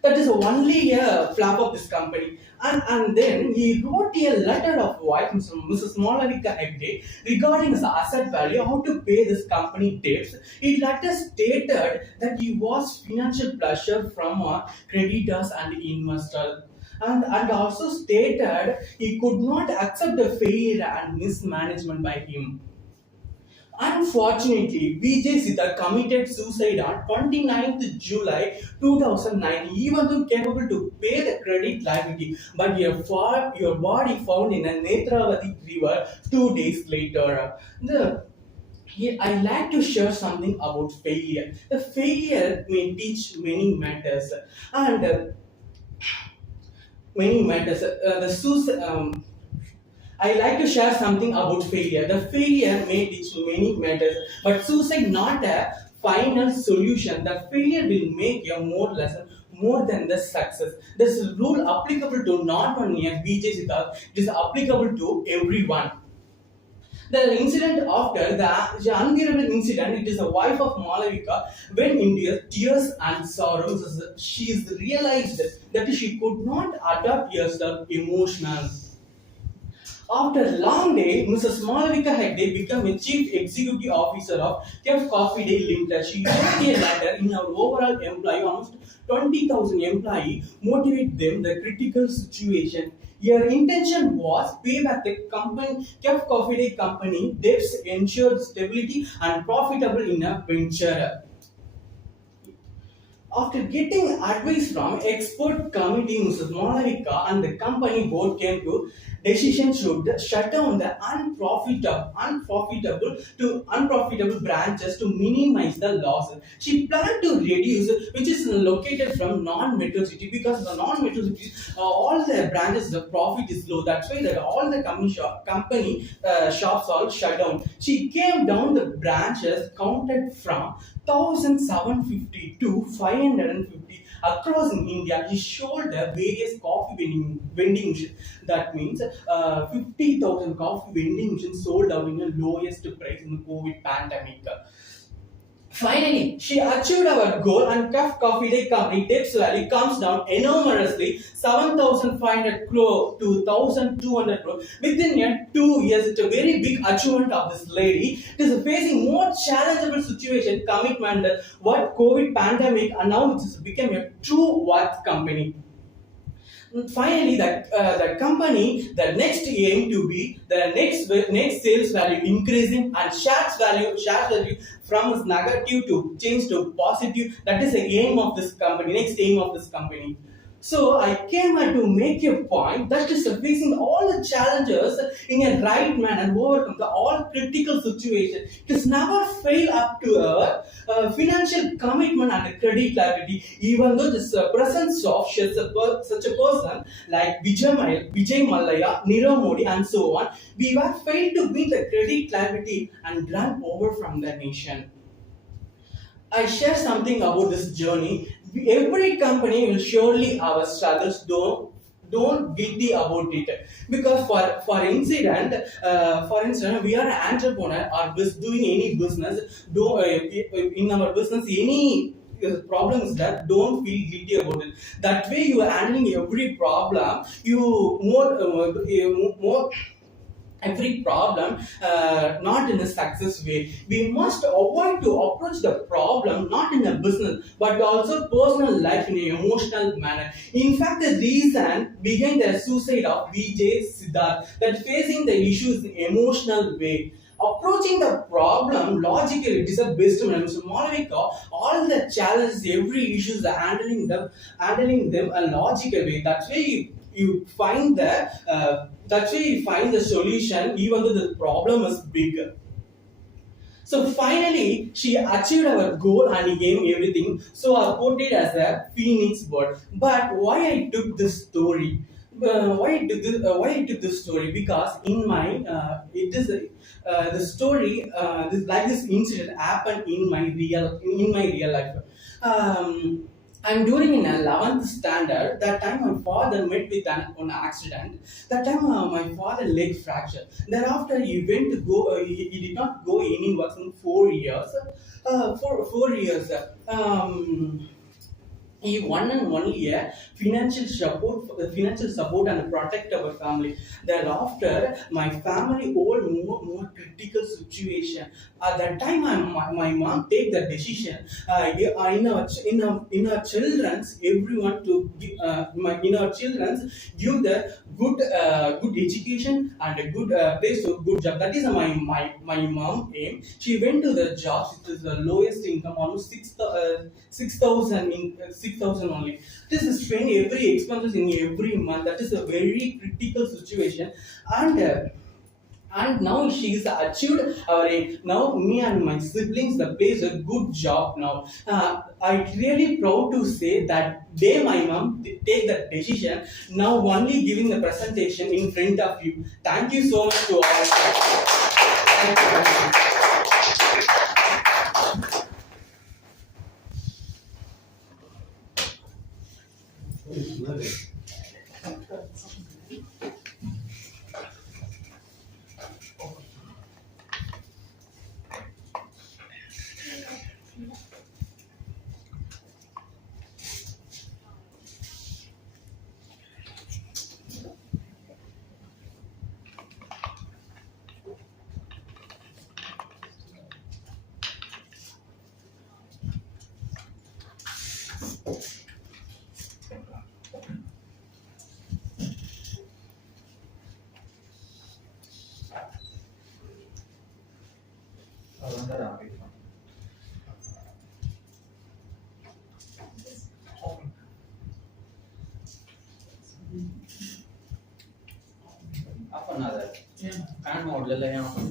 That is only a flap of this company. And then he wrote a letter of wife, Mrs. Malavika Hegde, regarding his asset value, how to pay this company debts. He later stated that he was financial pressure from creditors and investors. And also stated he could not accept the failure and mismanagement by him. Unfortunately, Vijay Siddharth committed suicide on 29th July 2009, even though capable to pay the credit liability, but your body found in a Netravati river 2 days later. I like to share something about failure. The failure may teach many matters, and many matters. I like to share something about failure. The failure may teach many matters, but suicide not a final solution. The failure will make a more lesson more than the success. This rule applicable to not only a BJ Siddharth, it is applicable to everyone. The incident after the unbearable incident, it is the wife of Malavika went into tears and sorrows. She realized that she could not adapt herself emotionally. After a long day, Mrs. Malavika Hegde became a chief executive officer of Kef Coffee Day Limited. She wrote a letter in our overall employee, almost 20,000 employees, motivate them the critical situation. Your intention was pay back the company, Kef Coffee Day company, debts, ensure stability and profitable in a venture. After getting advice from expert committee, Mrs. Malavika and the company board came to decision should shut down the unprofitable branches to minimize the losses. She planned to reduce, which is located from non-metro city, because the non-metro city, all the branches, the profit is low. That's why that all the company shops all shut down. She came down the branches counted from 1,750 to 550 across in India. He showed the various coffee vending machines. That means 50,000 coffee vending machines sold out in the lowest price in the COVID pandemic. Finally, she achieved our goal, and Kef Coffee Day company debts value comes down enormously, 7,500 crore to 1,200 crore within 2 years. It's a very big achievement of this lady. It is facing more challengeable situation, commitment, what COVID pandemic, and now it has become a true worth company. Finally, the company, the next aim to be the next sales value increasing and shares value from negative to change to positive. That is the aim of this company. Next aim of this company. So I came here to make a point that is facing all the challenges in a right manner and overcome all critical situations. It has never failed up to a financial commitment and credit liability, even though this presence of such a person like Vijay Mallaya, Nirav Modi, and so on, we were failed to meet the credit liability and run over from the nation. I share something about this journey. Every company will surely have struggles. Don't guilty about it, because for instance, we are an entrepreneur or doing any business. In our business any problems, that don't feel guilty about it. That way you are handling every problem. You more every problem not in a success way. We must avoid to approach the problem not in a business but also personal life in an emotional manner. In fact, the reason behind the suicide of Vijay Siddharth, that facing the issues in emotional way. Approaching the problem logically, it is a best manner. So Malavika, all the challenges, every issues, handling them a logical way. That's why you find the solution even though the problem is bigger. So finally, she achieved our goal and gained everything. So I put it as a phoenix bird. But why I took this story? Why I took this story? Because in my the story this incident happened in my real life. And during in 11th standard, that time my father met with an accident. That time my father leg fractured. Thereafter he went to go. He did not go any work in 4 years. For 4 years. He one and only a financial support and protect our family. Thereafter, my family all more critical situation. At that time, my mom take the decision. In our children's, everyone to give in our children's give the good education and a good place to good job. That is my mom aim. She went to the jobs. It is the lowest income, almost 6,000 only. This is spend every expenses in every month. That is a very critical situation, and now she is achieved our aim. Now me and my siblings the plays a good job now. I really proud to say that they my mom take that decision. Now only giving the presentation in front of you. Thank you so much to all. Thank you very much. Half another. Fan mode le यहाँ पर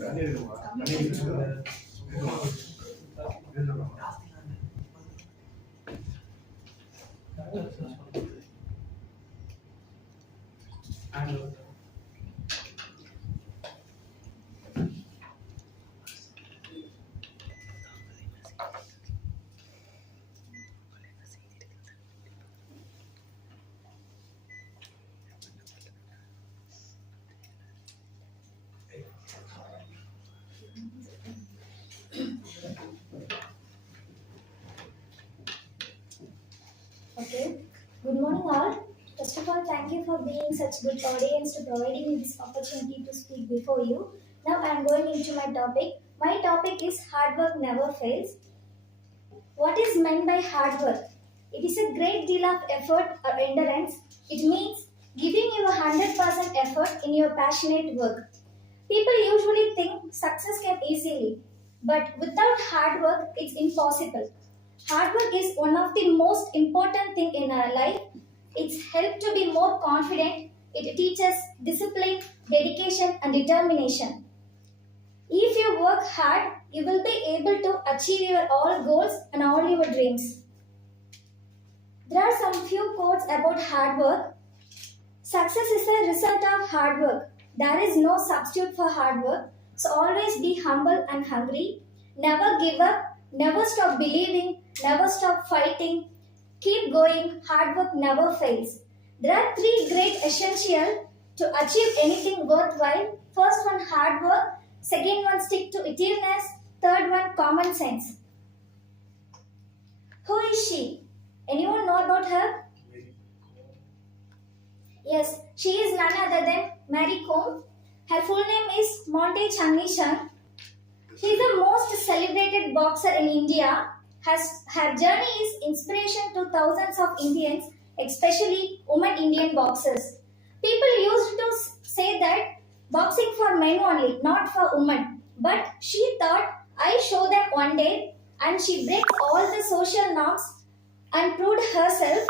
Okay. Good morning, all. First of all, thank you for being such good audience to providing me this opportunity to speak before you. Now I am going into my topic. My topic is hard work never fails. What is meant by hard work? It is a great deal of effort or endurance. It means giving your 100% effort in your passionate work. People usually think success came easily, but without hard work, it's impossible. Hard work is one of the most important thing in our life. It's helped to be more confident. It teaches discipline, dedication, and determination. If you work hard, you will be able to achieve your all goals and all your dreams. There are some few quotes about hard work. Success is a result of hard work. There is no substitute for hard work. So always be humble and hungry. Never give up. Never stop believing. Never stop fighting. Keep going. Hard work never fails. There are three great essentials to achieve anything worthwhile. First one, hard work. Second one, stick to itiveness. Third one, common sense. Who is she? Anyone know about her? Yes, she is none other than Mary Kom. Her full name is Monte Changnishan. She is the most celebrated boxer in India. Her journey is inspiration to thousands of Indians, especially women Indian boxers. People used to say that boxing for men only, not for women. But she thought, I show them one day, and she breaks all the social norms and proved herself.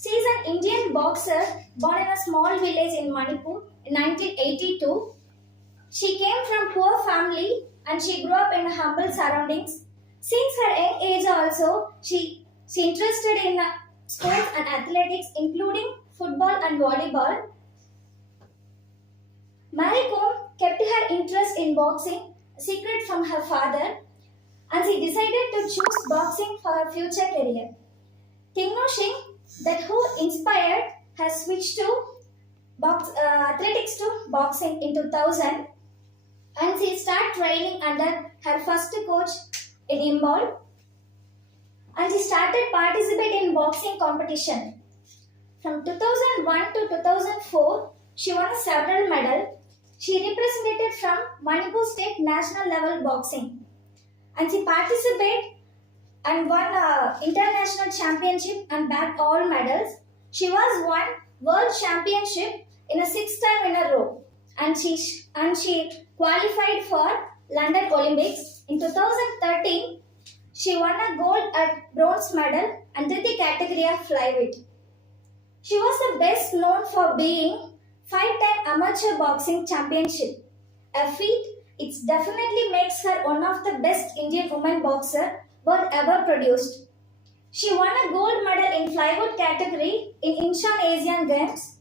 She is an Indian boxer born in a small village in Manipur in 1982. She came from poor family and she grew up in humble surroundings. Since her young age also, she interested in sports and athletics including football and volleyball. Mary Kom kept her interest in boxing secret from her father. and she decided to choose boxing for her future career. Tingno Singh, that who inspired her switch to athletics to boxing in 2000, and she started training under her first coach in Imbol, and she started participating in boxing competition. From 2001 to 2004, she won several medals. She represented from Manipur State National Level Boxing, and she participated and won international championship and bagged all medals. She was won world championship in a 6th time in a row, and she qualified for London Olympics in 2013. She won a gold at bronze medal under the category of flyweight. She was the best known for being 5-time amateur boxing championship, a feat it definitely makes her one of the best Indian women boxer world ever produced. She won a gold medal in flyweight category in Incheon Asian Games,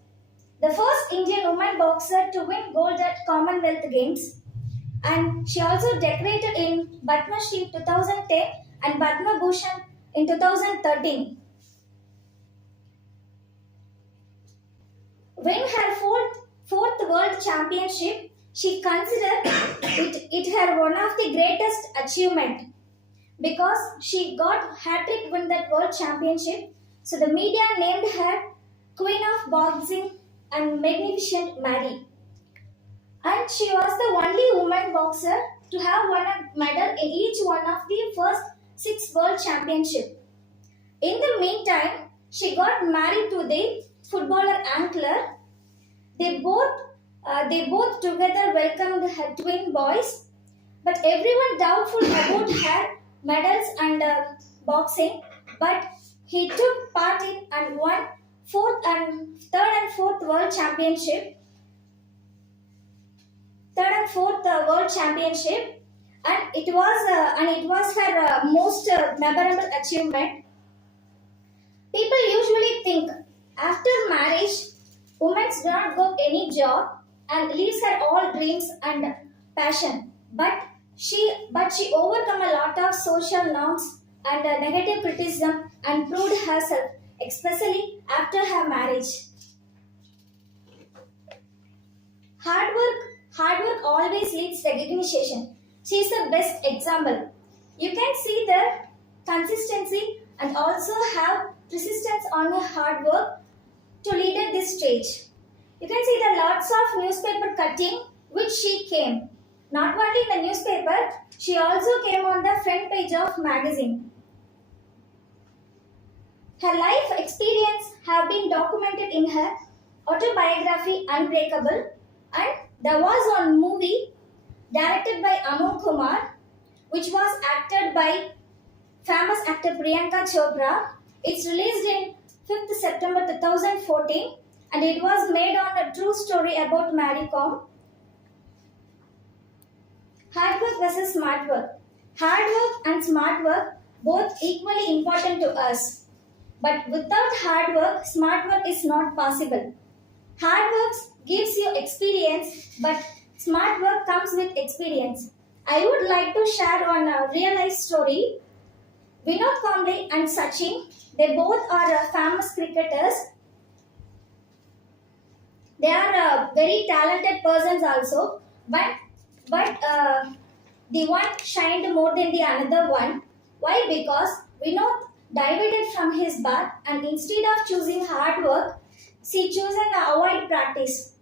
the first Indian woman boxer to win gold at Commonwealth Games, and she also decorated in Padma Shri 2010 and Padma Bhushan in 2013. Winning her fourth world championship, she considered it her one of the greatest achievement because she got hat-trick win that world championship. So the media named her Queen of Boxing and Magnificent Mary. And she was the only woman boxer to have won a medal in each one of the first 6 world championships. In the meantime, she got married to the footballer Ankler. They both together welcomed her twin boys, but everyone doubtful about her medals and boxing. But he took part in and won third and fourth world championship, and it was her most memorable achievement. People usually think after marriage, women do not get any job and leaves her all dreams and passion. But she overcome a lot of social norms and negative criticism and proved herself, especially after her marriage. Hard work always leads recognition. She is the best example. You can see the consistency and also have persistence on her hard work to lead at this stage. You can see the lots of newspaper cutting which she came. Not only in the newspaper, she also came on the front page of magazine. Her life experience have been documented in her autobiography Unbreakable, and there was one movie directed by Aman Kumar which was acted by famous actor Priyanka Chopra. It's released in 5th September 2014 and it was made on a true story about Mary Kom. Hard work versus smart work. Hard work and smart work both equally important to us. But without hard work, smart work is not possible. Hard work gives you experience, but smart work comes with experience. I would like to share on a real life story. Vinod Kamble and Sachin, they both are famous cricketers. They are very talented persons also, but the one shined more than the another one. Why? Because Vinod diverted from his path and instead of choosing hard work, she chosen to avoid practice.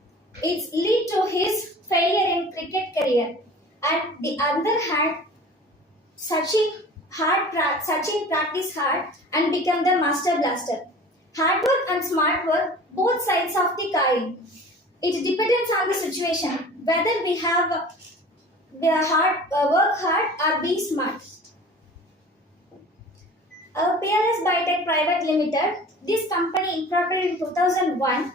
It led to his failure in cricket career. And the other hand, Sachin practiced hard and became the master blaster. Hard work and smart work, both sides of the coin. It depends on the situation, whether we have work hard or be smart. PLS Biotech Private Limited, this company incorporated in 2001.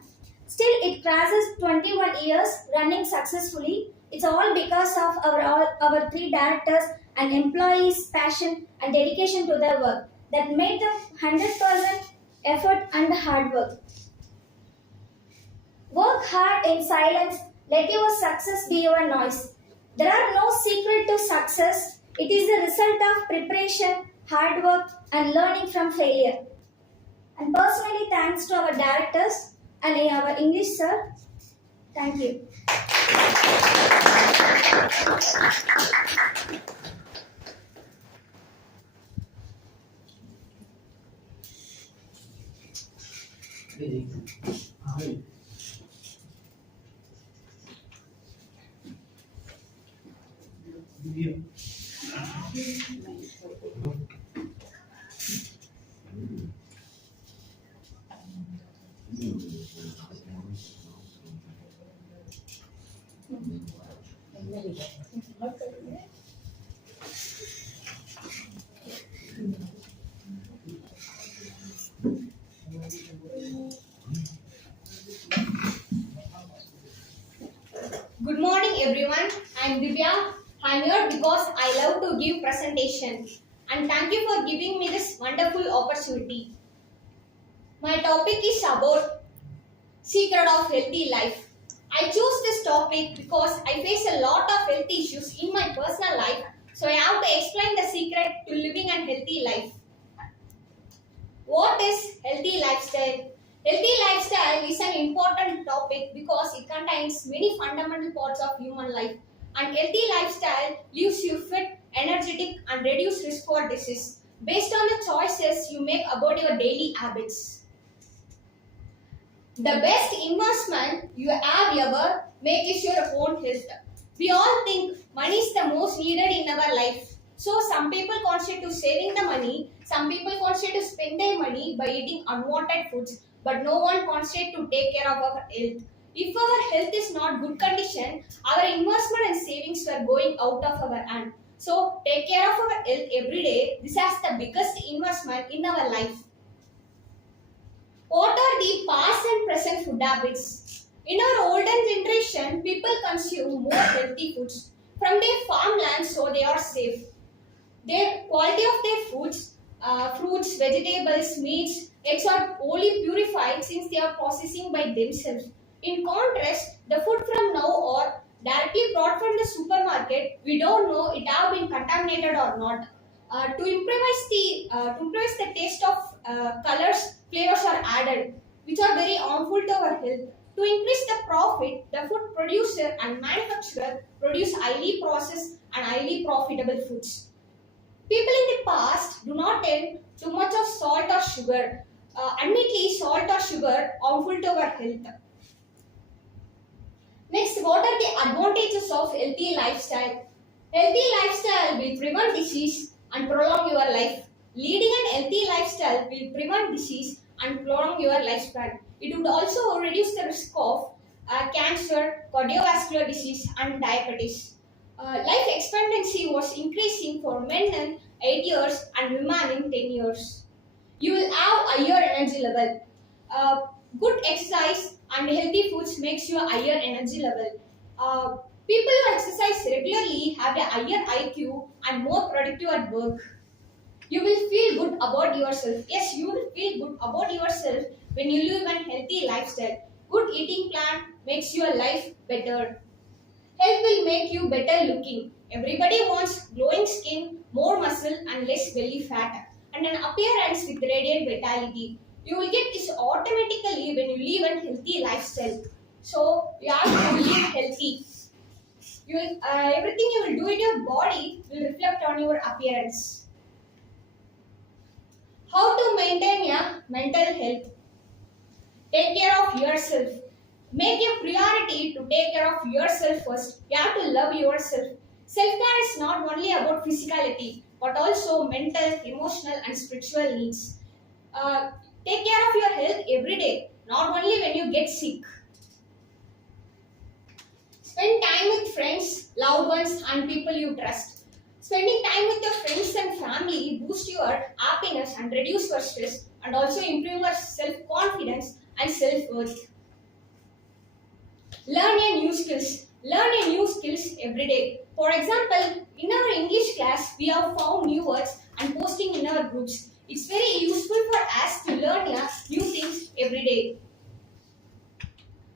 Still, it crosses 21 years running successfully. It's all because of our 3 directors and employees' passion and dedication to their work that made them 100% effort and hard work. Work hard in silence. Let your success be your noise. There are no secret to success. It is the result of preparation, hard work, and learning from failure. And personally, thanks to our directors and our English sir. Thank you. Good morning everyone. I am Divya. I am here because I love to give presentation and thank you for giving me this wonderful opportunity. My topic is about secret of healthy life. I choose this topic because I face a lot of health issues in my personal life, so I have to explain the secret to living a healthy life. What is healthy lifestyle? Healthy lifestyle is an important topic because it contains many fundamental parts of human life. And healthy lifestyle leaves you fit, energetic, and reduce risk for disease based on the choices you make about your daily habits. The best investment you have ever make is your own health. We all think money is the most needed in our life. So some people concentrate to saving the money, some people concentrate to spend their money by eating unwanted foods, but no one concentrate to take care of our health. If our health is not good condition, our investment and savings were going out of our hand. So take care of our health every day. This is the biggest investment in our life. What are the past and present food habits? In our olden generation, people consume more healthy foods from their farmlands so they are safe. Their quality of their foods, fruits, vegetables, meats, eggs are only purified since they are processing by themselves. In contrast, the food from now or directly brought from the supermarket, we don't know it have been contaminated or not. To improvise the taste of colors, flavors are added, which are very harmful to our health. To increase the profit, the food producer and manufacturer produce highly processed and highly profitable foods. People in the past do not take too much of salt or sugar. Admittedly, salt or sugar harmful to our health. Next, what are the advantages of healthy lifestyle? Healthy lifestyle will prevent disease and prolong your life. Leading an healthy lifestyle will prevent disease and prolong your lifespan. It would also reduce the risk of cancer, cardiovascular disease, and diabetes. Life expectancy was increasing for men in 8 years and women in 10 years. You will have a higher energy level. Good exercise and healthy foods makes you a higher energy level. People who exercise regularly have a higher IQ and more productive at work. You will feel good about yourself. Yes, you will feel good about yourself when you live a healthy lifestyle. Good eating plan makes your life better. Health will make you better looking. Everybody wants glowing skin, more muscle and less belly fat, and an appearance with radiant vitality. You will get this automatically when you live a healthy lifestyle. So you have to live healthy. Everything you will do in your body will reflect on your appearance. How to maintain your mental health? Take care of yourself. Make a priority to take care of yourself first. You have to love yourself. Self-care is not only about physicality, but also mental, emotional, and spiritual needs. Take care of your health every day, not only when you get sick. Spend time with friends, loved ones, and people you trust. Spending time with your friends and family boosts your happiness and reduce your stress, and also improve your self-confidence and self-worth. Learn a new skills. Learn a new skills every day. For example, in our English class, we have found new words and posting in our groups. It's very useful for us to learn new things every day.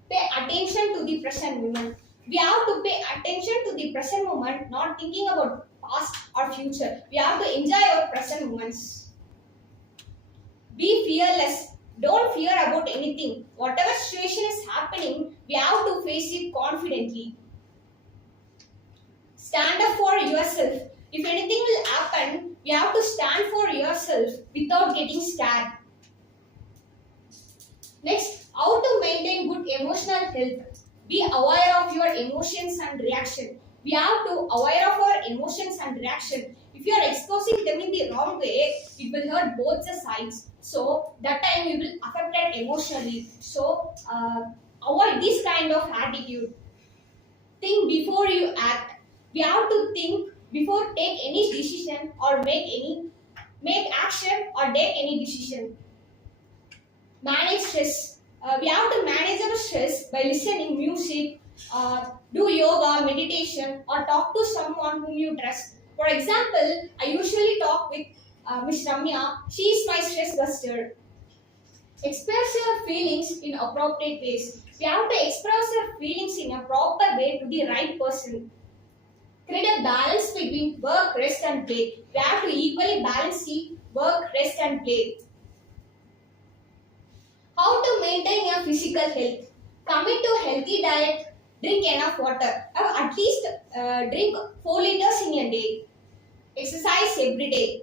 Pay attention to the present moment. We have to pay attention to the present moment, not thinking about past or future. We have to enjoy our present moments. Be fearless. Don't fear about anything. Whatever situation is happening, we have to face it confidently. Stand up for yourself. If anything will happen, you have to stand for yourself without getting scared. Next, how to maintain good emotional health. Be aware of your emotions and reaction. We have to aware of our emotions and reaction. If you are exposing them in the wrong way, it will hurt both the sides. So that time you will affected emotionally. So avoid this kind of attitude. Think before you act. We have to think before take any decision or make action or take any decision. Manage stress. We have to manage our stress by listening music, do yoga, meditation, or talk to someone whom you trust. For example, I usually talk with Miss Ramya. She is my stress buster. Express your feelings in appropriate ways. We have to express our feelings in a proper way to the right person. Create a balance between work, rest, and play. We have to equally balance the work, rest, and play. How to maintain your physical health? Commit to a healthy diet. Drink enough water. At least drink 4 liters in a day. Exercise every day.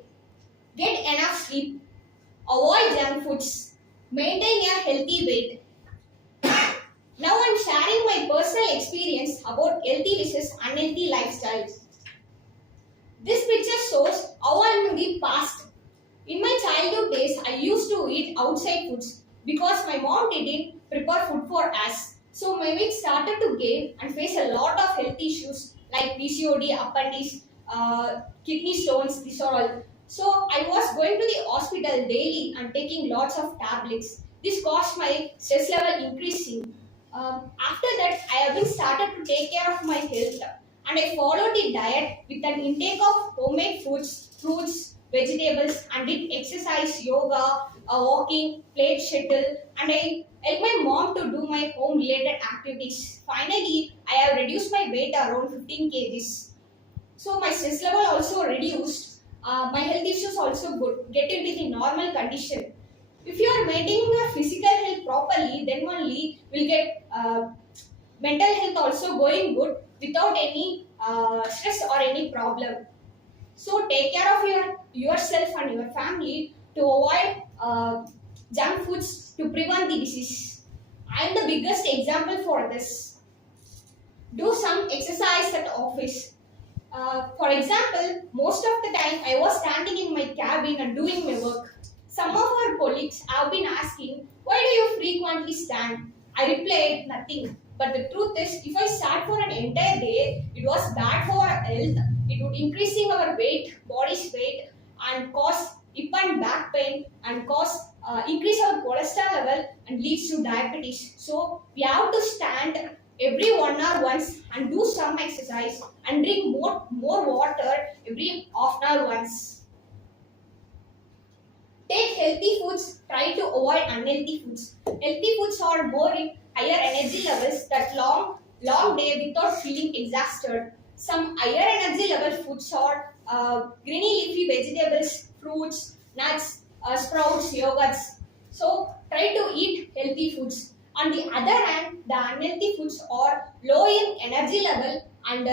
Get enough sleep. Avoid junk foods. Maintain a healthy weight. Now I am sharing my personal experience about healthy versus unhealthy lifestyles. This picture shows how I am in the past. In my childhood days, I used to eat outside foods because my mom didn't prepare food for us. So my weight started to gain and face a lot of health issues like PCOD, appendix, kidney stones, this are all. So I was going to the hospital daily and taking lots of tablets. This caused my stress level increasing. After that, I have been started to take care of my health and I followed the diet with an intake of homemade foods, fruits, vegetables, and did exercise, yoga, walking, played shuttle, and I helped my mom to do my home related activities. Finally, I have reduced my weight around 15 kgs. So my stress level also reduced. My health issues also good, get into the normal condition. If you are maintaining your physical health properly, then only will get mental health also going good without any stress or any problem. So take care of yourself and your family to avoid junk foods to prevent the disease. I am the biggest example for this. Do some exercise at office. For example, most of the time I was standing in my cabin and doing my work. Some of our colleagues have been asking, why do you frequently stand? I replied, nothing. But the truth is, if I sat for an entire day, it was bad for our health. It would increasing our weight, body's weight, and cause hip and back pain, and cause increase our cholesterol level and leads to diabetes. So we have to stand every 1 hour once and do some exercise and drink more water every half an hour once. Take healthy foods, try to avoid unhealthy foods. Healthy foods are more in higher energy levels that long day without feeling exhausted. Some higher energy level foods are greeny leafy vegetables, fruits, nuts, sprouts, yogurts. So try to eat healthy foods. On the other hand, the unhealthy foods are low in energy level and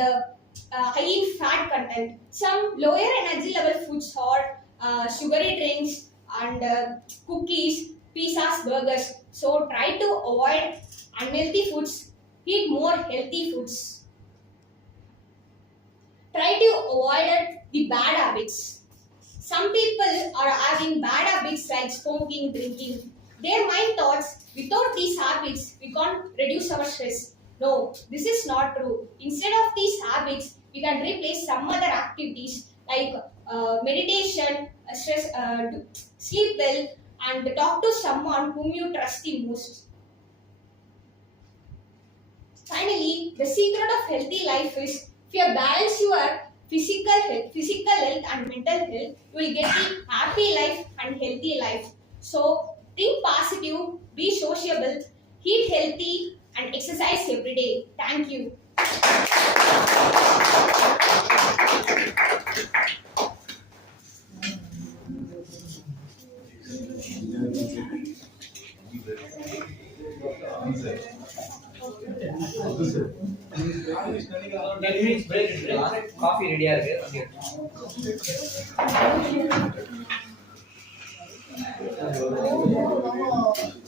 high in fat content. Some lower energy level foods are sugary drinks and cookies, pizzas, burgers. So try to avoid unhealthy foods, eat more healthy foods. Try to avoid the bad habits. Some people are having bad habits like smoking, drinking. Their mind thoughts, without these habits, we can't reduce our stress. No, this is not true. Instead of these habits, we can replace some other activities like meditation, sleep well, and talk to someone whom you trust the most. Finally, the secret of healthy life is if you balance your physical health and mental health, you will get a happy life and healthy life. So think positive, be sociable, eat healthy, and exercise every day. Thank you. Coffee ரெடியா இருக்கு Oh,